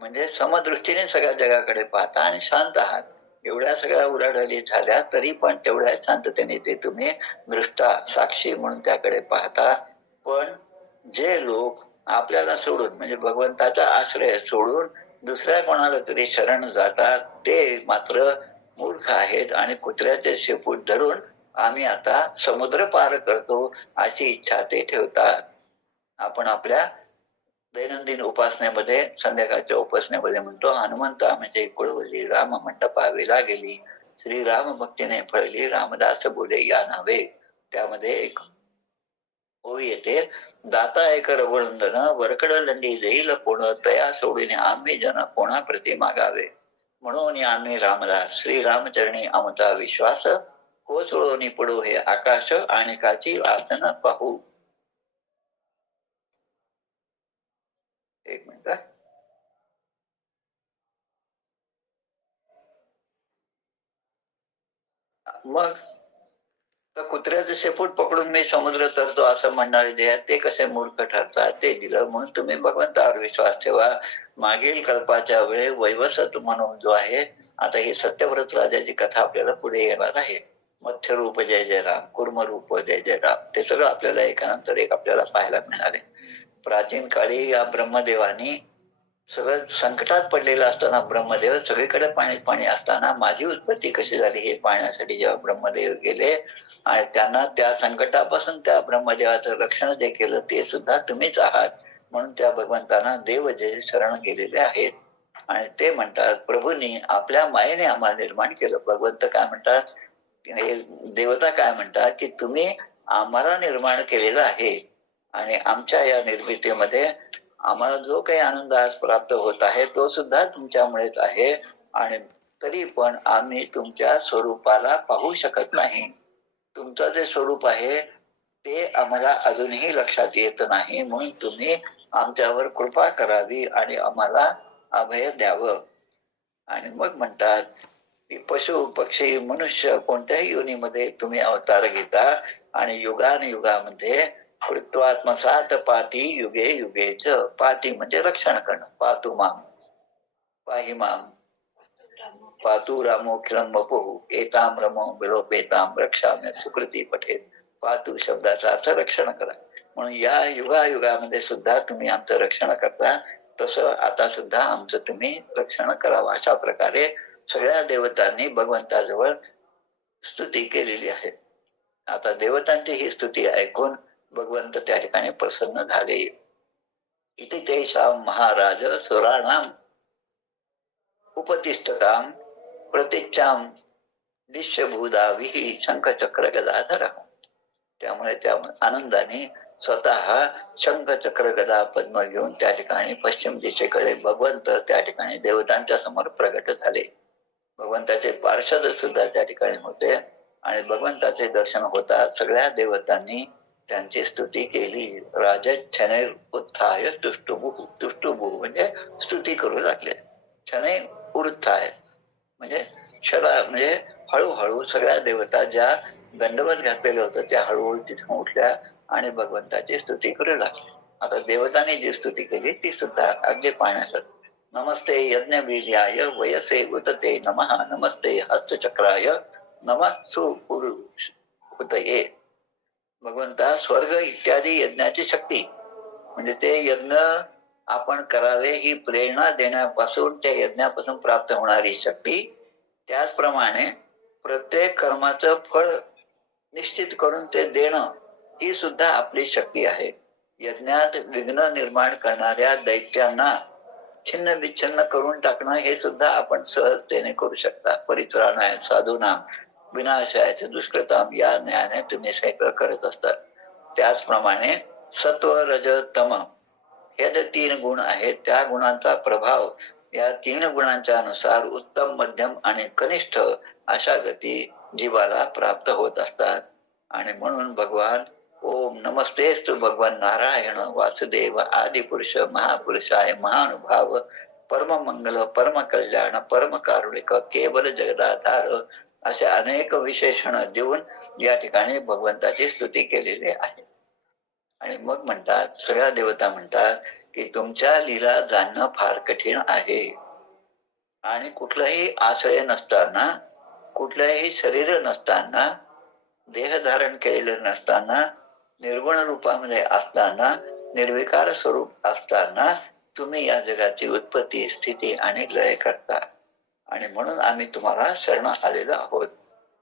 म्हणजे समदृष्टीने सगळ्या जगाकडे पाहता आणि शांत आहात. एवढ्या सगळ्या उलाढाली झाल्या तरी पण तेवढ्या शांततेने ते तुम्ही दृष्टा साक्षी म्हणून त्याकडे पाहता. पण जे लोक आपल्याला सोडून, म्हणजे भगवंताचा आश्रय सोडून दुसऱ्या कोणाला तरी शरण जातात ते मात्र मूर्ख आहेत आणि कुत्र्याचे शेपूट धरून आम्ही आता समुद्र पार करतो अशी इच्छा ते ठेवतात. आपण आपल्या दैनंदिन उपासनेमध्ये, संध्याकाळच्या उपासनेमध्ये म्हणतो हनुमंता म्हणजे कुळवली, राम मंडपावेला गेली, श्रीराम भक्तीने फळली, रामदास बोले या नावे. त्यामध्ये एक ओळी येते, दाता एक रघुनंदन वरकड लंडी देईल कोण, तया सोडून आम्ही जन कोणा प्रति मागावे. म्हणून आम्ही रामदास श्रीरामचरणी आमचा विश्वास, कोसळून पडू हे आकाश आणि काची आसन पाहू. एक मिनिट. मग तर कुत्र्याचं शेपूट पकडून मी समुद्र तरतो असं म्हणणारे जे आहेत ते कसे मूर्ख ठरतात, ते दिलं. म्हणून तुम्ही भगवंतावर विश्वास ठेवा. मागील कल्पाच्या वेळे वैवसत म्हणून जो आहे, आता ही सत्यव्रत राजाची कथा आपल्याला पुढे येणार आहे. मत्स्य रूप जय जय राम, कुर्म रूप जय जय राम, ते सगळं आपल्याला एकानंतर एक आपल्याला पाहायला मिळणार आहे. प्राचीन काळी या ब्रह्मदेवानी सगळं संकटात पडलेलं असताना, ब्रह्मदेव सगळीकडे पाणी पाणी असताना माझी उत्पत्ती कशी झाली हे पाहण्यासाठी जेव्हा ब्रह्मदेव गेले आणि त्यांना त्या संकटापासून त्या ब्रह्मदेवाचं रक्षण जे केलं ते सुद्धा तुम्हीच आहात, म्हणून त्या भगवंतांना देव जे शरण गेलेले आहेत. आणि ते म्हणतात प्रभूंनी आपल्या मायेने आम्हाला निर्माण केलं. भगवंत काय म्हणतात, देवता काय म्हणतात की तुम्ही आम्हाला निर्माण केलेलं आहे आणि आमच्या या निर्मितीमध्ये आम्हाला जो काही आनंद आज प्राप्त होत आहे तो सुद्धा तुमच्यामुळेच आहे. आणि तरी पण आम्ही तुमच्या स्वरूपाला पाहू शकत नाही. तुमचं जे स्वरूप आहे ते आम्हाला अजूनही लक्षात येत नाही, म्हणून तुम्ही आमच्यावर कृपा करावी आणि आम्हाला अभय द्यावं. आणि मग म्हणतात की पशु पक्षी मनुष्य कोणत्याही योनीमध्ये तुम्ही अवतार घेता आणि युगानुयुगामध्ये कृत्वात्मसात पाती युगे युगेच. पाती म्हणजे रक्षण करणं, पातु माम पाहि माम पातु रामोखिलम वपुः एताम रमो विलोपेताम रक्षाम्य सुकृती पठेत. पातु शब्दाचा अर्थ रक्षण करा. म्हणून या युगायुगामध्ये सुद्धा तुम्ही आमचं रक्षण करता, तसं आता सुद्धा आमचं तुम्ही रक्षण करावं. अशा प्रकारे सगळ्या देवतांनी भगवंताजवळ स्तुती केलेली आहे. आता देवतांची ही स्तुती ऐकून भगवंत त्या ठिकाणी प्रसन्न झाले. इति तेषां महाराज सुराणाम उपतिष्ठताम प्रतीच्छां दिश्यभूदाभिः शंखचक्र गदाधर. त्यामुळे त्या आनंदाने स्वतः शंख चक्र गदा पद्म घेऊन त्या ठिकाणी पश्चिम दिशेकडे भगवंत त्या ठिकाणी देवतांच्या समोर प्रगट झाले. भगवंताचे पार्षद सुद्धा त्या ठिकाणी होते आणि भगवंताचे दर्शन होता सगळ्या देवतांनी त्यांची स्तुती केली. राजच्छने उत्थाय तुष्टुभू म्हणजे स्तुती करू लागले. छने उत्थाय म्हणजे म्हणजे हळूहळू सगळ्या देवता ज्या दंडवत घातलेलं होतं त्या हळूहळू तिथून उठल्या आणि भगवंताची स्तुती करू लागली. आता देवतांनी जी स्तुती केली ती सुद्धा अगदी पाहण्यासारखी. नमस्ते यज्ञवीर्याय वयसे उतते नमः नमस्ते हस्तचक्राय नमः सुपुरुषये. भगवंता स्वर्ग इत्यादी यज्ञाची शक्ती म्हणजे ते यज्ञ आपण करावे ही प्रेरणा देण्यापासून त्या यज्ञापासून प्राप्त होणारी शक्ती, त्याचप्रमाणे प्रत्येक कर्माचं फळ निश्चित करून ते देणं ही सुद्धा आपली शक्ती आहे. यज्ञात विघ्न निर्माण करणाऱ्या दैत्यांना छिन्न विच्छिन्न करून टाकणं हे सुद्धा आपण सहजतेने करू शकता. परित्राणाय साधूनाम विनाशायचे दुष्कृताम या ज्ञाने तुम्ही सगळं करत असतात. त्याचप्रमाणे सत्व रज तम हे जे 3 गुण आहेत त्या गुणांचा प्रभाव या 3 गुणांच्या अनुसार उत्तम मध्यम आणि कनिष्ठ अशा गती जीवाला प्राप्त होत असतात. आणि म्हणून भगवान ओम नमस्तेस्तु भगवान नारायण वासुदेव आदिपुरुष महापुरुषाय महानुभाव परम मंगल परम कल्याण परम कारुणिक केवल जगदाधार असे अनेक विशेषण देऊन या ठिकाणी भगवंताची स्तुती केलेली आहे. आणि मग म्हणतात सगळ्या देवता म्हणतात की तुमच्या लीला जाणणं फार कठीण आहे आणि कुठलाही आश्रय नसताना, कुठलंही शरीर नसताना, देह धारण केलेलं नसताना, निर्गुण रूपामध्ये असताना, निर्विकार स्वरूप असताना तुम्ही या जगाची उत्पत्ती स्थिती आणि लय करता आणि म्हणून आम्ही तुम्हाला शरण आलेलो आहोत.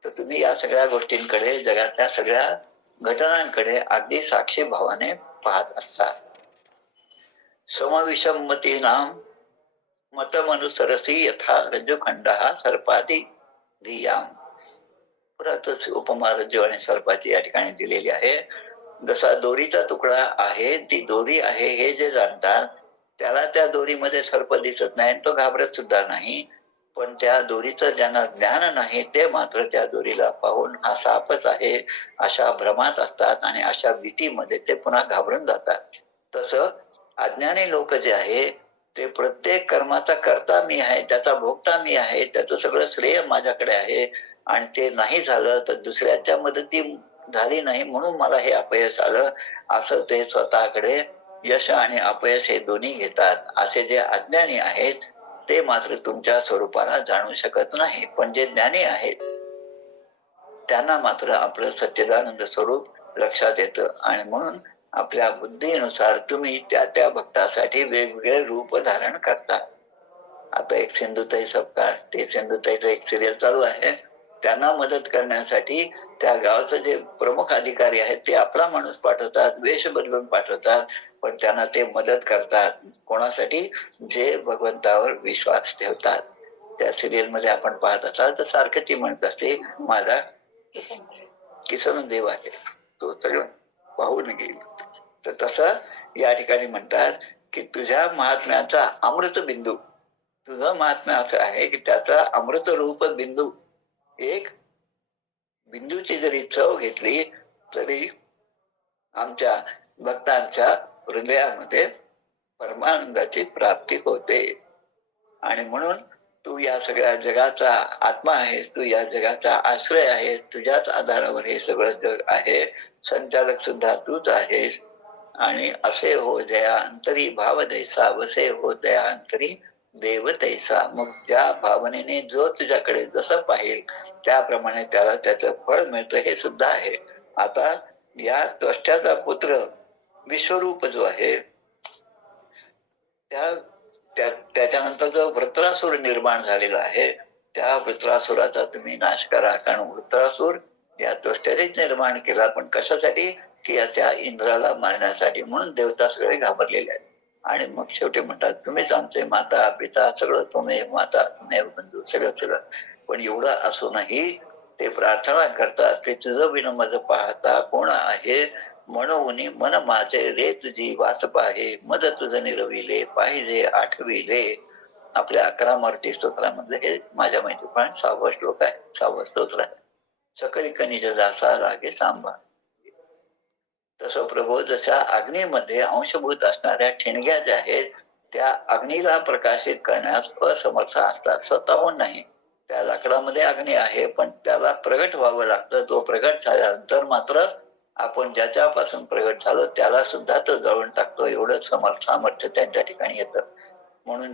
तर तुम्ही या सगळ्या गोष्टींकडे जगातल्या सगळ्या घटनांकडे अगदी साक्षी भावाने पाहत असता. समविषमतीनाम मतमनुसरसी यथा रज्जुखंडः सर्पादी धियाम. पुरातच उपमा रज्जू आणि सर्पाची या ठिकाणी दिलेली आहे. जसा दोरीचा तुकडा आहे, ती दोरी आहे हे जे जाणतात त्याला त्या दोरीमध्ये सर्प दिसत नाही, तो घाबरत सुद्धा नाही. पण त्या दोरीचं ज्यांना ज्ञान नाही ते मात्र त्या दोरीला पाहून हा सापच आहे अशा भ्रमात असतात आणि अशा भीतीमध्ये ते पुन्हा घाबरून जातात. तसं अज्ञानी लोक जे आहे ते प्रत्येक कर्माचा कर्ता मी आहे, त्याचा भोगता मी आहे, त्याचं सगळं श्रेय माझ्याकडे आहे आणि ते नाही झालं तर दुसऱ्याच्या मदती झाली नाही म्हणून मला हे अपयश आलं असं ते स्वतःकडे यश आणि अपयश हे दोन्ही घेतात. असे जे अज्ञानी आहेत ते मात्र तुमच्या स्वरूपाला जाणू शकत नाही. पण जे ज्ञानी आहेत त्यांना मात्र आपलं सच्चिदानंद स्वरूप लक्षात येतं आणि म्हणून आपल्या बुद्धीनुसार तुम्ही त्या त्या भक्तासाठी वेगवेगळे रूप धारण करता. आता एक सिंधुताई सपकाळ, ते सिंधुताईचं एक सिरियल चालू आहे. त्यांना मदत करण्यासाठी त्या गावचे जे प्रमुख अधिकारी आहेत ते आपला माणूस पाठवतात, वेश बदलून पाठवतात, पण त्यांना ते मदत करतात. कोणासाठी? जे भगवंतावर विश्वास ठेवतात. त्या सिरियल मध्ये आपण पाहत असाल तर सारखं ती म्हणत असते माझा किसन देव आहे, तो सगळं पाहून घेईल. तर तसं या ठिकाणी म्हणतात की तुझ्या महात्म्याचा अमृत बिंदू, तुझं महात्म्य असं आहे की त्याचा अमृत रूप बिंदू, एक बिंदूची जरी चव घेतली तरी आमच्या भक्तांच्या हृदयामध्ये परमानंदाची प्राप्ती होते. आणि म्हणून तू या सगळ्या जगाचा आत्मा आहेस, तू या जगाचा आश्रय आहेस, तुझ्याच आधारावर हे सगळं जग आहे, संचालक सुद्धा तूच आहेस. आणि असे हो जयांतरी भाव दैसा वसे हो दयांतरी देव तैसा. मग ज्या भावनेने जो तुझ्याकडे जसं पाहिल त्याप्रमाणे त्याला त्याचं फळ मिळतं हे सुद्धा आहे. आता या त्वष्ट्याचा पुत्र विश्वरूप जो आहे त्याच्यानंतर जो वृत्रासुर निर्माण झालेला आहे त्या वृत्रासुराचा तुम्ही नाश करा. कारण वृत्रासुर या दृष्ट्यानेच निर्माण केला, पण कशासाठी? की त्या इंद्राला मारण्यासाठी. म्हणून देवता सगळे घाबरलेले आहेत. आणि मग शेवटी म्हणतात, तुम्हीच आमचे माता पिता सगळं, तुम्ही माता तुम्ही बंधू सगळं सगळं. पण एवढं असूनही ते प्रार्थना करतात की तुझं बिन मज पाहता कोण आहे, म्हणून मन माझे रे तुझी वास पाहे, मज तुझं निरविले पाहिजे आठविले. आपल्या 11 मारुती स्तोत्रामधले हे माझ्या माहिती पण 6वं श्लोक आहे, 6वं स्तोत्र आहे. सकळी खनिज दासा लागे सांबा. तसं प्रभू जशा अग्नीमध्ये अंशभूत असणाऱ्या ठिणग्या ज्या आहेत त्या अग्नीला प्रकाशित करण्यास असमर्थ असतात, स्वतःहून नाही. त्या लाकडामध्ये अग्नी आहे, पण त्याला प्रगट व्हावं लागतं. तो प्रगट झाल्यानंतर मात्र आपण ज्याच्यापासून प्रगट झालो त्याला सुद्धा तो जळून टाकतो. एवढं सामर्थ्य त्यांच्या ठिकाणी येतं. म्हणून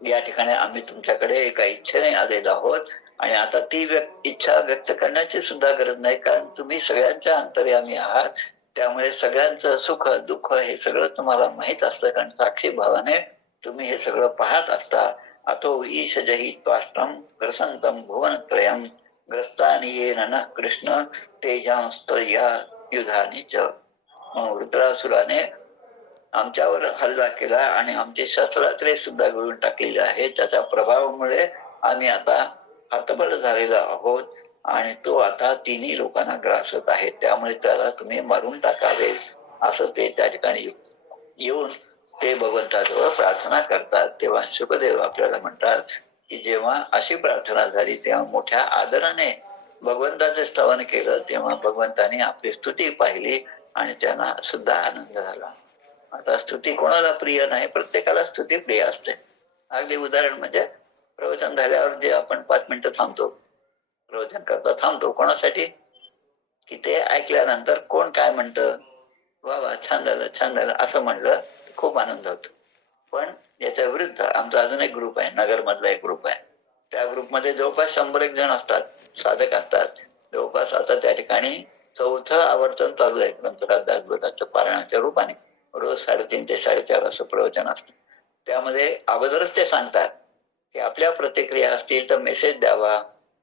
या ठिकाणी आम्ही तुमच्याकडे एका इच्छेने आलेलो आहोत. आणि आता ती इच्छा व्यक्त करण्याची सुद्धा गरज नाही, कारण तुम्ही सगळ्यांच्या अंतर्यामी आहात. त्यामुळे सगळ्यांचं सुख दुःख हे सगळं तुम्हाला माहित असतं, कारण साक्षी भावाने तुम्ही हे सगळं पाहत असता. अतो ईश जही त्वाष्टम ग्रसंतम भुवनत्रयम ग्रस्तानि येन न कृष्ण तेजांस्तया युधानी च. म्हणून वृत्रासुराने आमच्यावर हल्ला केला आणि आमचे शस्त्रास्त्रे सुद्धा गळून टाकलेले आहेत. त्याच्या प्रभावामुळे आम्ही आता हतबल झालेलो आहोत आणि तो आता तिन्ही लोकांना ग्रासत आहे. त्यामुळे त्याला तुम्ही मारून टाकावे असं ते त्या ठिकाणी येऊन ते भगवंताजवळ प्रार्थना करतात. तेव्हा शुकदेव आपल्याला म्हणतात की जेव्हा अशी प्रार्थना झाली तेव्हा मोठ्या आदराने भगवंताचे स्तवन केलं. तेव्हा भगवंताने आपली स्तुती पाहिली आणि त्यांना सुद्धा आनंद झाला. आता स्तुती कोणाला प्रिय नाही? प्रत्येकाला स्तुती प्रिय असते. अगदी उदाहरण म्हणजे प्रवचन झाल्यावर जे आपण 5 मिनिटं थांबतो, प्रवचन करता थांबतो, कोणासाठी? की ते ऐकल्यानंतर कोण काय म्हणतं, वा वा छान झालं असं म्हणलं खूप आनंद होतो. पण याच्या विरुद्ध आमचा अजून एक ग्रुप आहे, नगर मधला एक ग्रुप आहे. त्या ग्रुपमध्ये जवळपास 100 जण असतात, साधक असतात. जवळपास आता त्या ठिकाणी 4थं आवर्तन चालू आहे ग्रंथराज दासबोधाच्या पारायणाच्या रूपाने. रोज 3:30 ते 4:30 असं प्रवचन असतं. त्यामध्ये अगोदरच ते सांगतात की आपल्या प्रतिक्रिया असतील तर मेसेज द्यावा,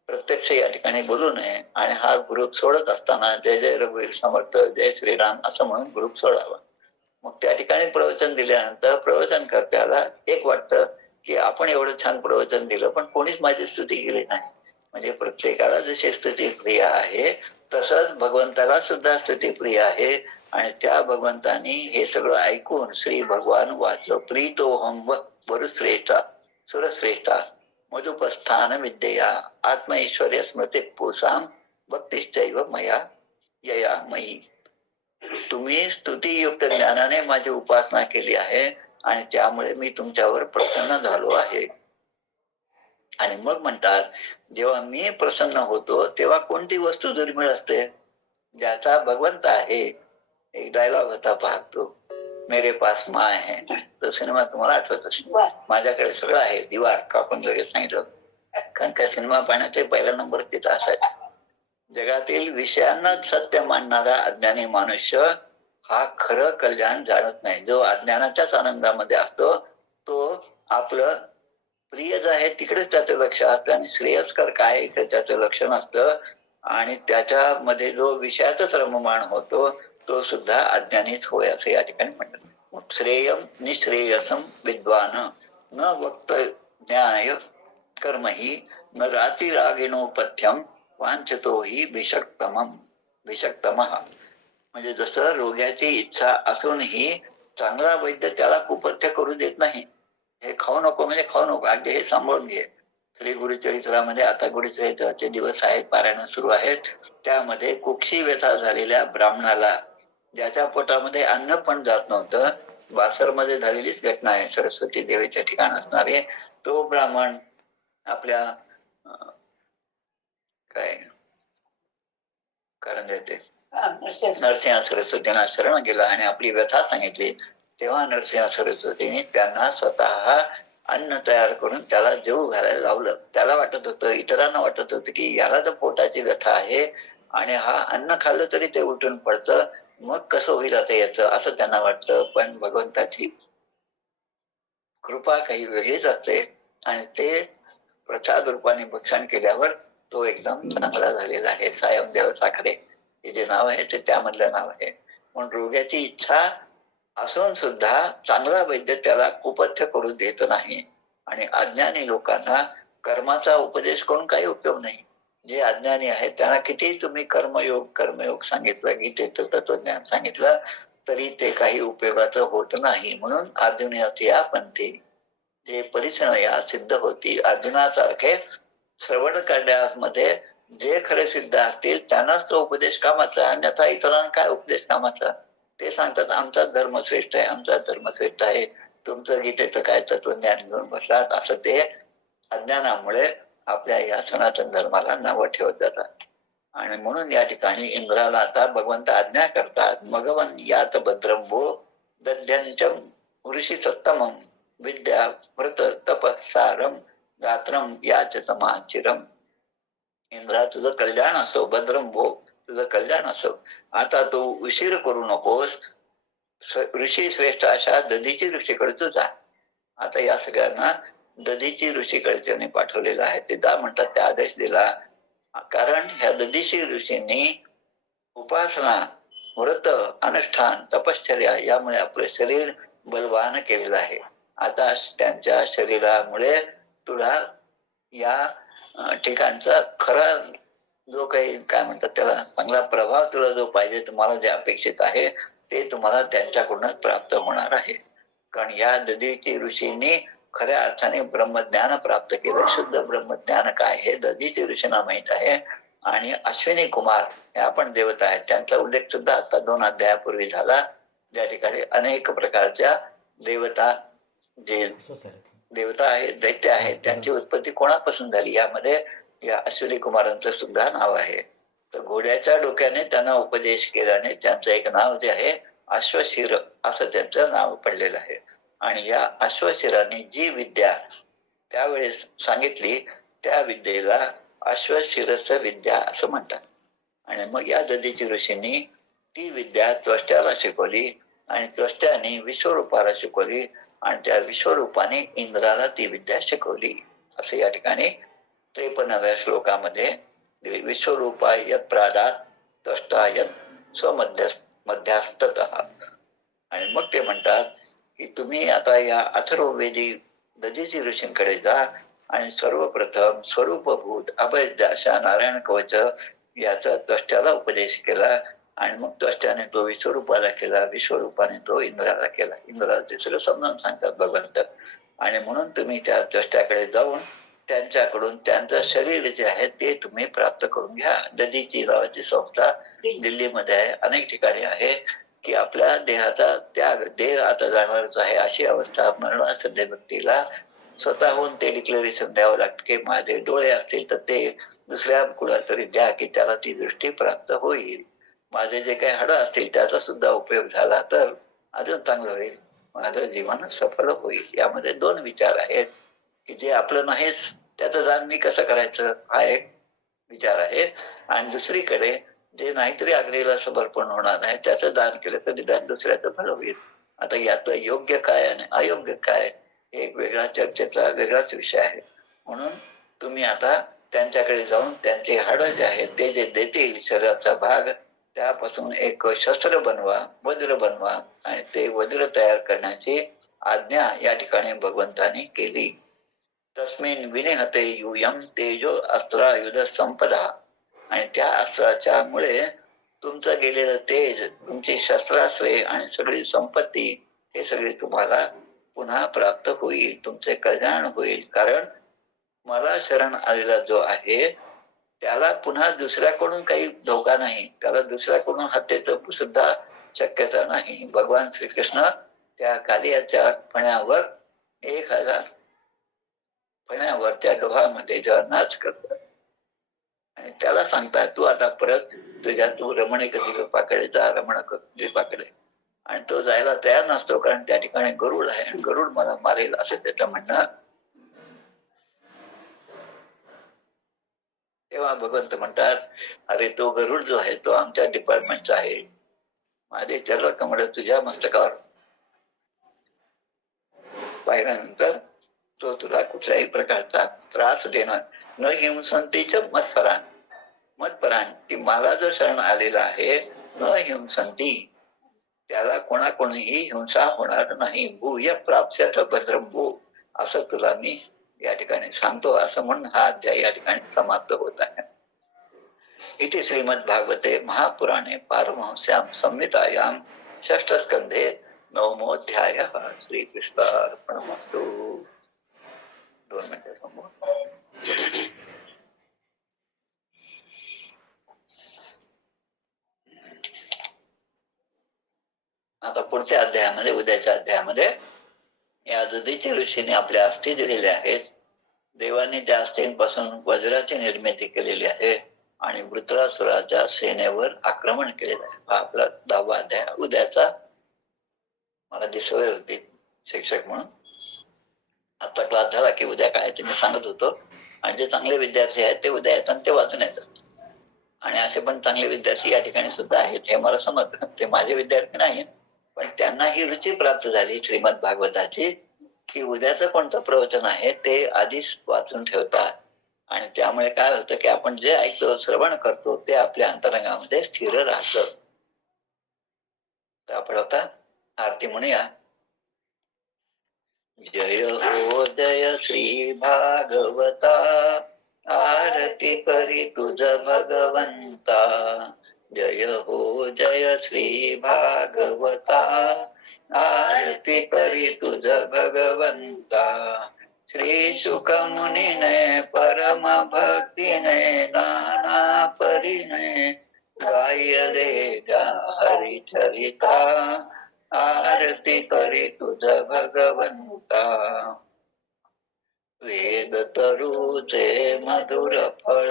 प्रत्यक्ष या ठिकाणी बोलू नये. आणि हा ग्रुप सोडत असताना जय जय रघुवीर समर्थ, जय श्रीराम असं म्हणून ग्रुप सोडावा. मग त्या ठिकाणी प्रवचन दिल्यानंतर प्रवचनकर्त्याला एक वाटतं की आपण एवढं छान प्रवचन दिलं पण कोणीच माझी स्तुती केली नाही. म्हणजे प्रत्येकाला जशी स्तुती प्रिय आहे तसंच भगवंताला सुद्धा स्तुती प्रिय आहे. आणि त्या भगवंतानी हे सगळं ऐकून श्री भगवान वाच प्रीतोहम वरुश्रेष्ठा सुरश्रेष्ठा मधुपस्थान विद्यया आत्मैश्वर्य स्मृती पुसाम भक्तिश्चैव मया यया मयी. तुम्ही स्तुतीयुक्त ज्ञानाने माझी उपासना केली आहे आणि त्यामुळे मी तुमच्यावर प्रसन्न झालो आहे. आणि मग म्हणतात जेव्हा मी प्रसन्न होतो तेव्हा कोणती वस्तू दुर्मिळ असते? ज्याचा भगवंत आहे. एक डायलॉग होता पाहतो, मेरे पास माँ है. तो सिनेमा तुम्हाला आठवत असेल. माझ्याकडे सगळं आहे, दिवार कापून लगेच सांगितलं, कारण का सिनेमा पाहण्याचे पहिला नंबर तिथं असायचा. जगातील विषयांना सत्य मानणारा अज्ञानी मनुष्य हा खरं कल्याण जाणत नाही. जो अज्ञानाच्याच आनंदामध्ये असतो तो आपलं प्रिय जे आहे तिकडेच त्याचं लक्ष असतं आणि श्रेयस्कर काय इकडे त्याचं लक्ष नसतं. आणि त्याच्यामध्ये जो विषयातच रममाण होतो तो सुद्धा अज्ञानीच होय असं या ठिकाणी म्हणतात. श्रेयम निश्रेयसम विद्वान न वक्त न्याय कर्मही न राती रागिणोपथ्यम वांछतो ही भिषक्तमम भिषक्तमः. म्हणजे जसं रोग्याची इच्छा असूनही चांगला वैद्य त्याला कुपथ्य करू देत नाही. हे खाऊ नको म्हणजे खाऊ नको, अगदी हे सांभाळून घे. श्री गुरुचरित्रामध्ये आता गुरुचरित्राचे दिवस आहेत, पारायण सुरू आहेत. त्यामध्ये कुक्षी व्यथा झालेल्या ब्राह्मणाला ज्याच्या पोटामध्ये अन्न पण जात नव्हतं, बासरमध्ये झालेलीच घटना आहे, सरस्वती देवीच्या ठिकाण असणारे. तो ब्राह्मण आपल्या काय कारण देते नरसिंह सरस्वतींना शरण गेला आणि आपली व्यथा सांगितली. तेव्हा नरसिंह सरस्वतीने त्यांना स्वतः अन्न तयार करून त्याला जेवू घालायला लावलं. त्याला वाटत होतं, इतरांना वाटत होतं की याला तर पोटाची व्यथा आहे आणि हा अन्न खाल्लं तरी ते उठून पडतं, मग कसं होईल आता याचं, असं त्यांना वाटतं. पण भगवंताची कृपा काही वेगळीच असते आणि ते प्रसाद रूपाने भक्षण केल्यावर तो एकदम चांगला झालेला आहे. सायमदेव साखरे हे जे नाव आहे ते त्यामधलं नाव आहे. म्हणून रोग्याची इच्छा असून सुद्धा चांगला वैद्य त्याला कुपथ्य करू देत नाही. आणि अज्ञानी लोकांना कर्माचा उपदेश करून काही उपयोग नाही. जे अज्ञानी आहेत त्यांना किती तुम्ही कर्मयोग सांगितलं, गीतेचं तत्वज्ञान सांगितलं तरी ते काही उपयोगाचं होत नाही. म्हणून अर्जुनाची या पंथी जे परिसणया सिद्ध होती. अर्जुनासारखे श्रवण करण्यामध्ये जे खरे सिद्ध असतील त्यांनाच तो उपदेश कामाचा, अन्यथा इतरांना काय उपदेश कामाचा. ते सांगतात आमचा धर्म श्रेष्ठ आहे, आमचा धर्म श्रेष्ठ आहे, तुमचं गीतेचं काय तत्वज्ञान घेऊन बसलात, असं ते अज्ञानामुळे आपल्या या सनातन धर्माला नावं ठेवत जातात. आणि म्हणून या ठिकाणी इंद्राला आता भगवंत आज्ञा करतात. भगवन यात भद्रंभो दध्यंचम ऋषी सत्तमम विद्या व्रत तपसारम गात्रम याच तमाचिरम. इंद्रा तुझं कल्याण असो, भद्रंभो तुझं कल्याण असो. आता तू उशीर करू नकोस, ऋषी श्रेष्ठ अशा दधीची ऋषीकडे तू जा. आता या सगळ्यांना दधीची ऋषीकडे त्याने पाठवलेलं आहे. ते जा म्हणतात, ते आदेश दिला. कारण ह्या दधीची ऋषींनी उपासना, व्रत, अनुष्ठान, तपश्चर्या यामुळे आपलं शरीर बलवान केलेलं आहे. आता त्यांच्या शरीरामुळे तुला या ठिकाणचा खरा जो काही काय म्हणतात त्याला चांगला प्रभाव तुला जो पाहिजे, तुम्हाला जे अपेक्षित आहे ते तुम्हाला त्यांच्याकडूनच प्राप्त होणार आहे. कारण या दधीची ऋषींनी खऱ्या अर्थाने ब्रह्मज्ञान प्राप्त केलं. शुद्ध ब्रह्मज्ञान काय हे दधीची ऋषींना माहित आहे. आणि अश्विनी कुमार हे आपण देवता आहेत, त्यांचा उल्लेख सुद्धा आता 2 अध्यायापूर्वी झाला, ज्या ठिकाणी अनेक प्रकारच्या देवता, जे देवता आहेत, दैत्य आहेत, त्यांची उत्पत्ती कोणापासून झाली यामध्ये या अश्विनी कुमारांचं सुद्धा नाव आहे. तर घोड्याच्या डोक्याने त्यांना उपदेश केल्याने त्यांचं एक नाव जे आहे अश्वशिर असं त्यांचं नाव पडलेलं आहे. आणि या अश्वशिराने जी विद्या त्यावेळेस सांगितली त्या विद्येला अश्वशिरस विद्या असं म्हणतात. आणि मग या दधीची ऋषींनी ती विद्या त्वष्ट्याला शिकवली आणि त्वष्ट्याने विश्वरूपाला शिकवली आणि त्या विश्वरूपाने इंद्राला ती विद्या शिकवली. असे या ठिकाणी 53व्या श्लोकामध्ये विश्वरूपा यत प्रादात त्वष्टा यत स्वमध्यस्थतः. आणि मग ते म्हणतात की तुम्ही आता या अथर्ववेदी दधीची ऋषींकडे जा आणि सर्वप्रथम स्वरूपभूत अभेद्य अशा नारायण कवच याचा त्वष्ट्याला उपदेश केला. आणि मग त्वष्ट्याने तो विश्वरूपाला केला, विश्वरूपाने तो इंद्राला केला. इंद्राला ते सगळं समजावून सांगतात भगवंत. आणि म्हणून तुम्ही त्या त्वष्ट्याकडे जाऊन त्यांच्याकडून त्यांचं शरीर जे आहे ते तुम्ही प्राप्त करून घ्या. दधीची नावाची संस्था दिल्लीमध्ये आहे, अनेक ठिकाणी आहे, की आपल्या देहाचा त्याग, देह आता जाणारच आहे अशी अवस्था मरणासध्य व्यक्तीला स्वतःहून ते डिक्लेरेशन द्यावं लागतं की माझे डोळे असतील तर ते दुसऱ्या कुणातरी द्या की त्याला ती दृष्टी प्राप्त होईल. माझे जे काही हाडं असतील त्याचा सुद्धा उपयोग झाला तर अजून चांगलं होईल, माझं जीवन सफल होईल. यामध्ये 2 विचार आहेत की जे आपलं नाहीच त्याचं दान मी कसं करायचं हा एक विचार आहे. आणि दुसरीकडे जे नाहीतरी अग्नीला समर्पण होणार नाही त्याचं दान केलं तर निदान दुसऱ्याचं भलं होईल. आता यातलं योग्य काय आणि अयोग्य काय एक वेगळा चर्चेचा वेगळाच विषय आहे. म्हणून तुम्ही आता त्यांच्याकडे जाऊन त्यांचे हाडं जे आहेत ते जे देतील शरीराचा भाग त्यापासून एक शस्त्र बनवा, वज्र बनवा आणि ते वज्र तयार करण्याची आज्ञा या ठिकाणी भगवंताने केली. तस्मिन विनिहते यूयम तेजो अस्त्रायुध संपदा. आणि त्या अस्त्राच्या मुळे तुमचं गेलेलं तेज, तुमची शस्त्रास्त्रे आणि सगळी संपत्ती हे सगळे तुम्हाला पुन्हा प्राप्त होईल, तुमचे कल्याण होईल. कारण मला शरण आलेला जो आहे त्याला पुन्हा दुसऱ्याकडून काही धोका नाही, त्याला दुसऱ्याकडून हत्येचं सुद्धा शक्यता नाही. भगवान श्रीकृष्ण त्या कालियाच्या फण्यावर 1000 फण्यावर त्या डोहामध्ये जेव्हा नाच करतात आणि त्याला सांगतात तू आता परत तू रमणीक द्वीपाकडे जा, रमणीक द्वीपाकडे. आणि तो जायला तयार नसतो कारण त्या ठिकाणी गरुड आहे आणि गरुड मला मारेल असं त्याचं म्हणणं. तेव्हा भगवंत म्हणतात अरे तो गरुड जो आहे तो आमच्या डिपार्टमेंटचा आहे, माझे चर्म कमळ तुझ्या मस्तकावर पाहिल्यानंतर तो तुला कुठल्याही प्रकारचा त्रास देणार न हिंसंतीच मतपरान की मला जो शरण आलेला आहे न हिंसंती त्याला कोणाकोणीही हिंसा होणार नाही. भूय प्राप्स्यथ भद्रभू असं तुला मी या ठिकाणी सांगतो, असं म्हणून हा अध्याय या ठिकाणी समाप्त होत आहे. इति श्रीमद्भागवते महापुराणे पारमहंस्यां संहितायां षष्ठस्कंधे नवमोऽध्यायः. श्रीकृष्णार्पणमस्तु. 2 मिनिटं थांबू. आता पुढच्या अध्यायामध्ये, उद्याच्या अध्यायामध्ये या दधीची ऋषीने आपल्या अस्थी दिलेल्या आहेत. देवाने त्या अस्थींपासून वज्राची निर्मिती केलेली आहे आणि वृत्रासुराच्या सेनेवर आक्रमण केलेलं आहे. हा आपला 10वा अध्याय. उद्याचा मला ती सवय होती शिक्षक म्हणून, आता क्लास झाला की उद्या काय ते मी सांगत होतो. आणि जे चांगले विद्यार्थी आहेत ते उद्या येतात, ते वाचून येतात. आणि असे पण चांगले विद्यार्थी या ठिकाणी सुद्धा आहेत, हे मला समजतं. ते माझे विद्यार्थी नाहीत, पण त्यांना ही रुची प्राप्त झाली श्रीमद भागवताची की उद्याचं कोणतं प्रवचन आहे ते आधीच वाचून ठेवतात. आणि त्यामुळे काय होतं की आपण जे ऐकतो, श्रवण करतो, ते आपल्या अंतरंगामध्ये स्थिर राहतं. तर आपण आता आरती म्हणूया. जय हो जय श्री भागवता, आरती करी तुझ भगवंता. जय हो जय श्री भागवता, आरती करी तुझ भगवंता. श्री शुक मुनीने परम भक्तीने नाना परीने गायले जा हरी चरिता. आरती करी तुझ भगवंता. वेद तरुचे मधुर फळ,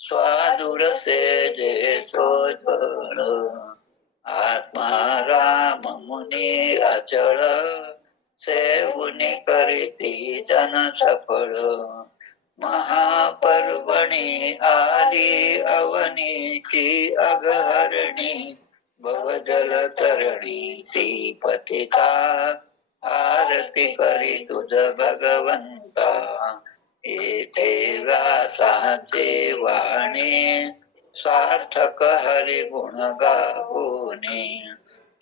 स्वादुरसे जे सोजळ. आत्मा राम मुनी अचळ, सेवुनी करीती जन सफळ. महापर्वणी आली अवनीची अगहरणी, भवजल तरणी ती पतिता. आरती करी तुझ भगवंता. येथे व्यासाचे वाणी, सार्थक हरिगुण गाऊनी.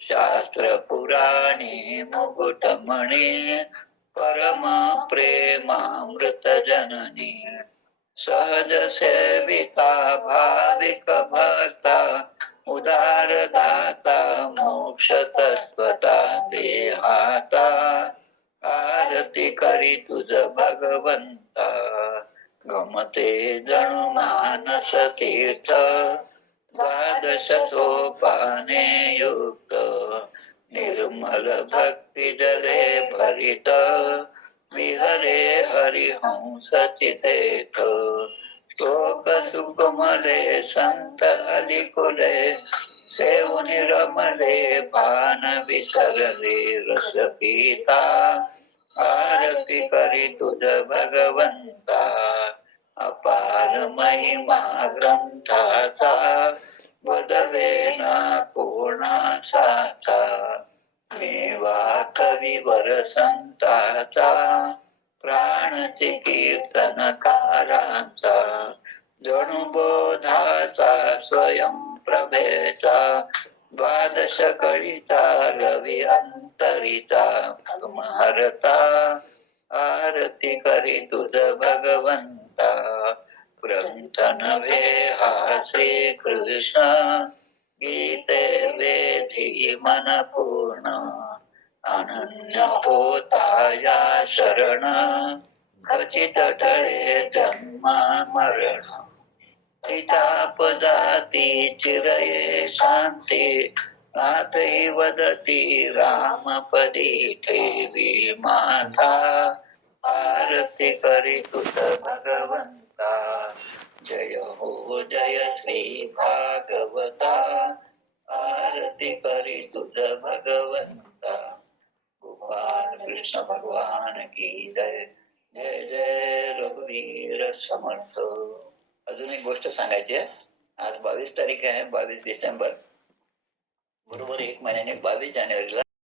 शास्त्र पुराणी मुकुटमणी, परम प्रेमामृत जननी. सहज सेविता भाविक भक्ता, उदार दाता मोक्ष तत्वता देहाता. आरती करी तुझ भगवंता. गमते जणू मानस तीर्थ, द्वादश सोपाने युक्त. निर्मल भक्ती जले भरित, विहरे हरिहंस चितेत. श्लोक सुकुमले संत अलिकुले, सेवुनि रमले पान विसरले रस पिता. आरती करी तुझ भगवंता. अपार महिमा ग्रंथाचा, वदवे ना कोणासाचा. मेवा कविवर संताचा, प्राणची कीर्तनकारांचा. जणू बोधाचा स्वयं प्रभेचा, द्वादश कळीचा रवी अंतरीचा महरता. आरती करी तुझ भगवंता. ग्रंथ नव्हे हा श्री कृष्ण, गीते वेधी मन पूर्ण. अनन्य होता या शरण, खचित टळे जन्म मरण. त्रिताप जाती चिरये शांती, नाथही वदती रामपदी ठेवी माथा. आरती करी तुझ भगवंता. जय हो जय श्री भागवता, आरती करी तुझ भगवंता. गोपाल कृष्ण भगवान की जय. जय जय रघुवीर समर्थ. अजून एक गोष्ट सांगायची आहे. आज 22 तारीख आहे, 22 डिसेंबर. बरोबर 1 महिन्याने 22 जानेवारीला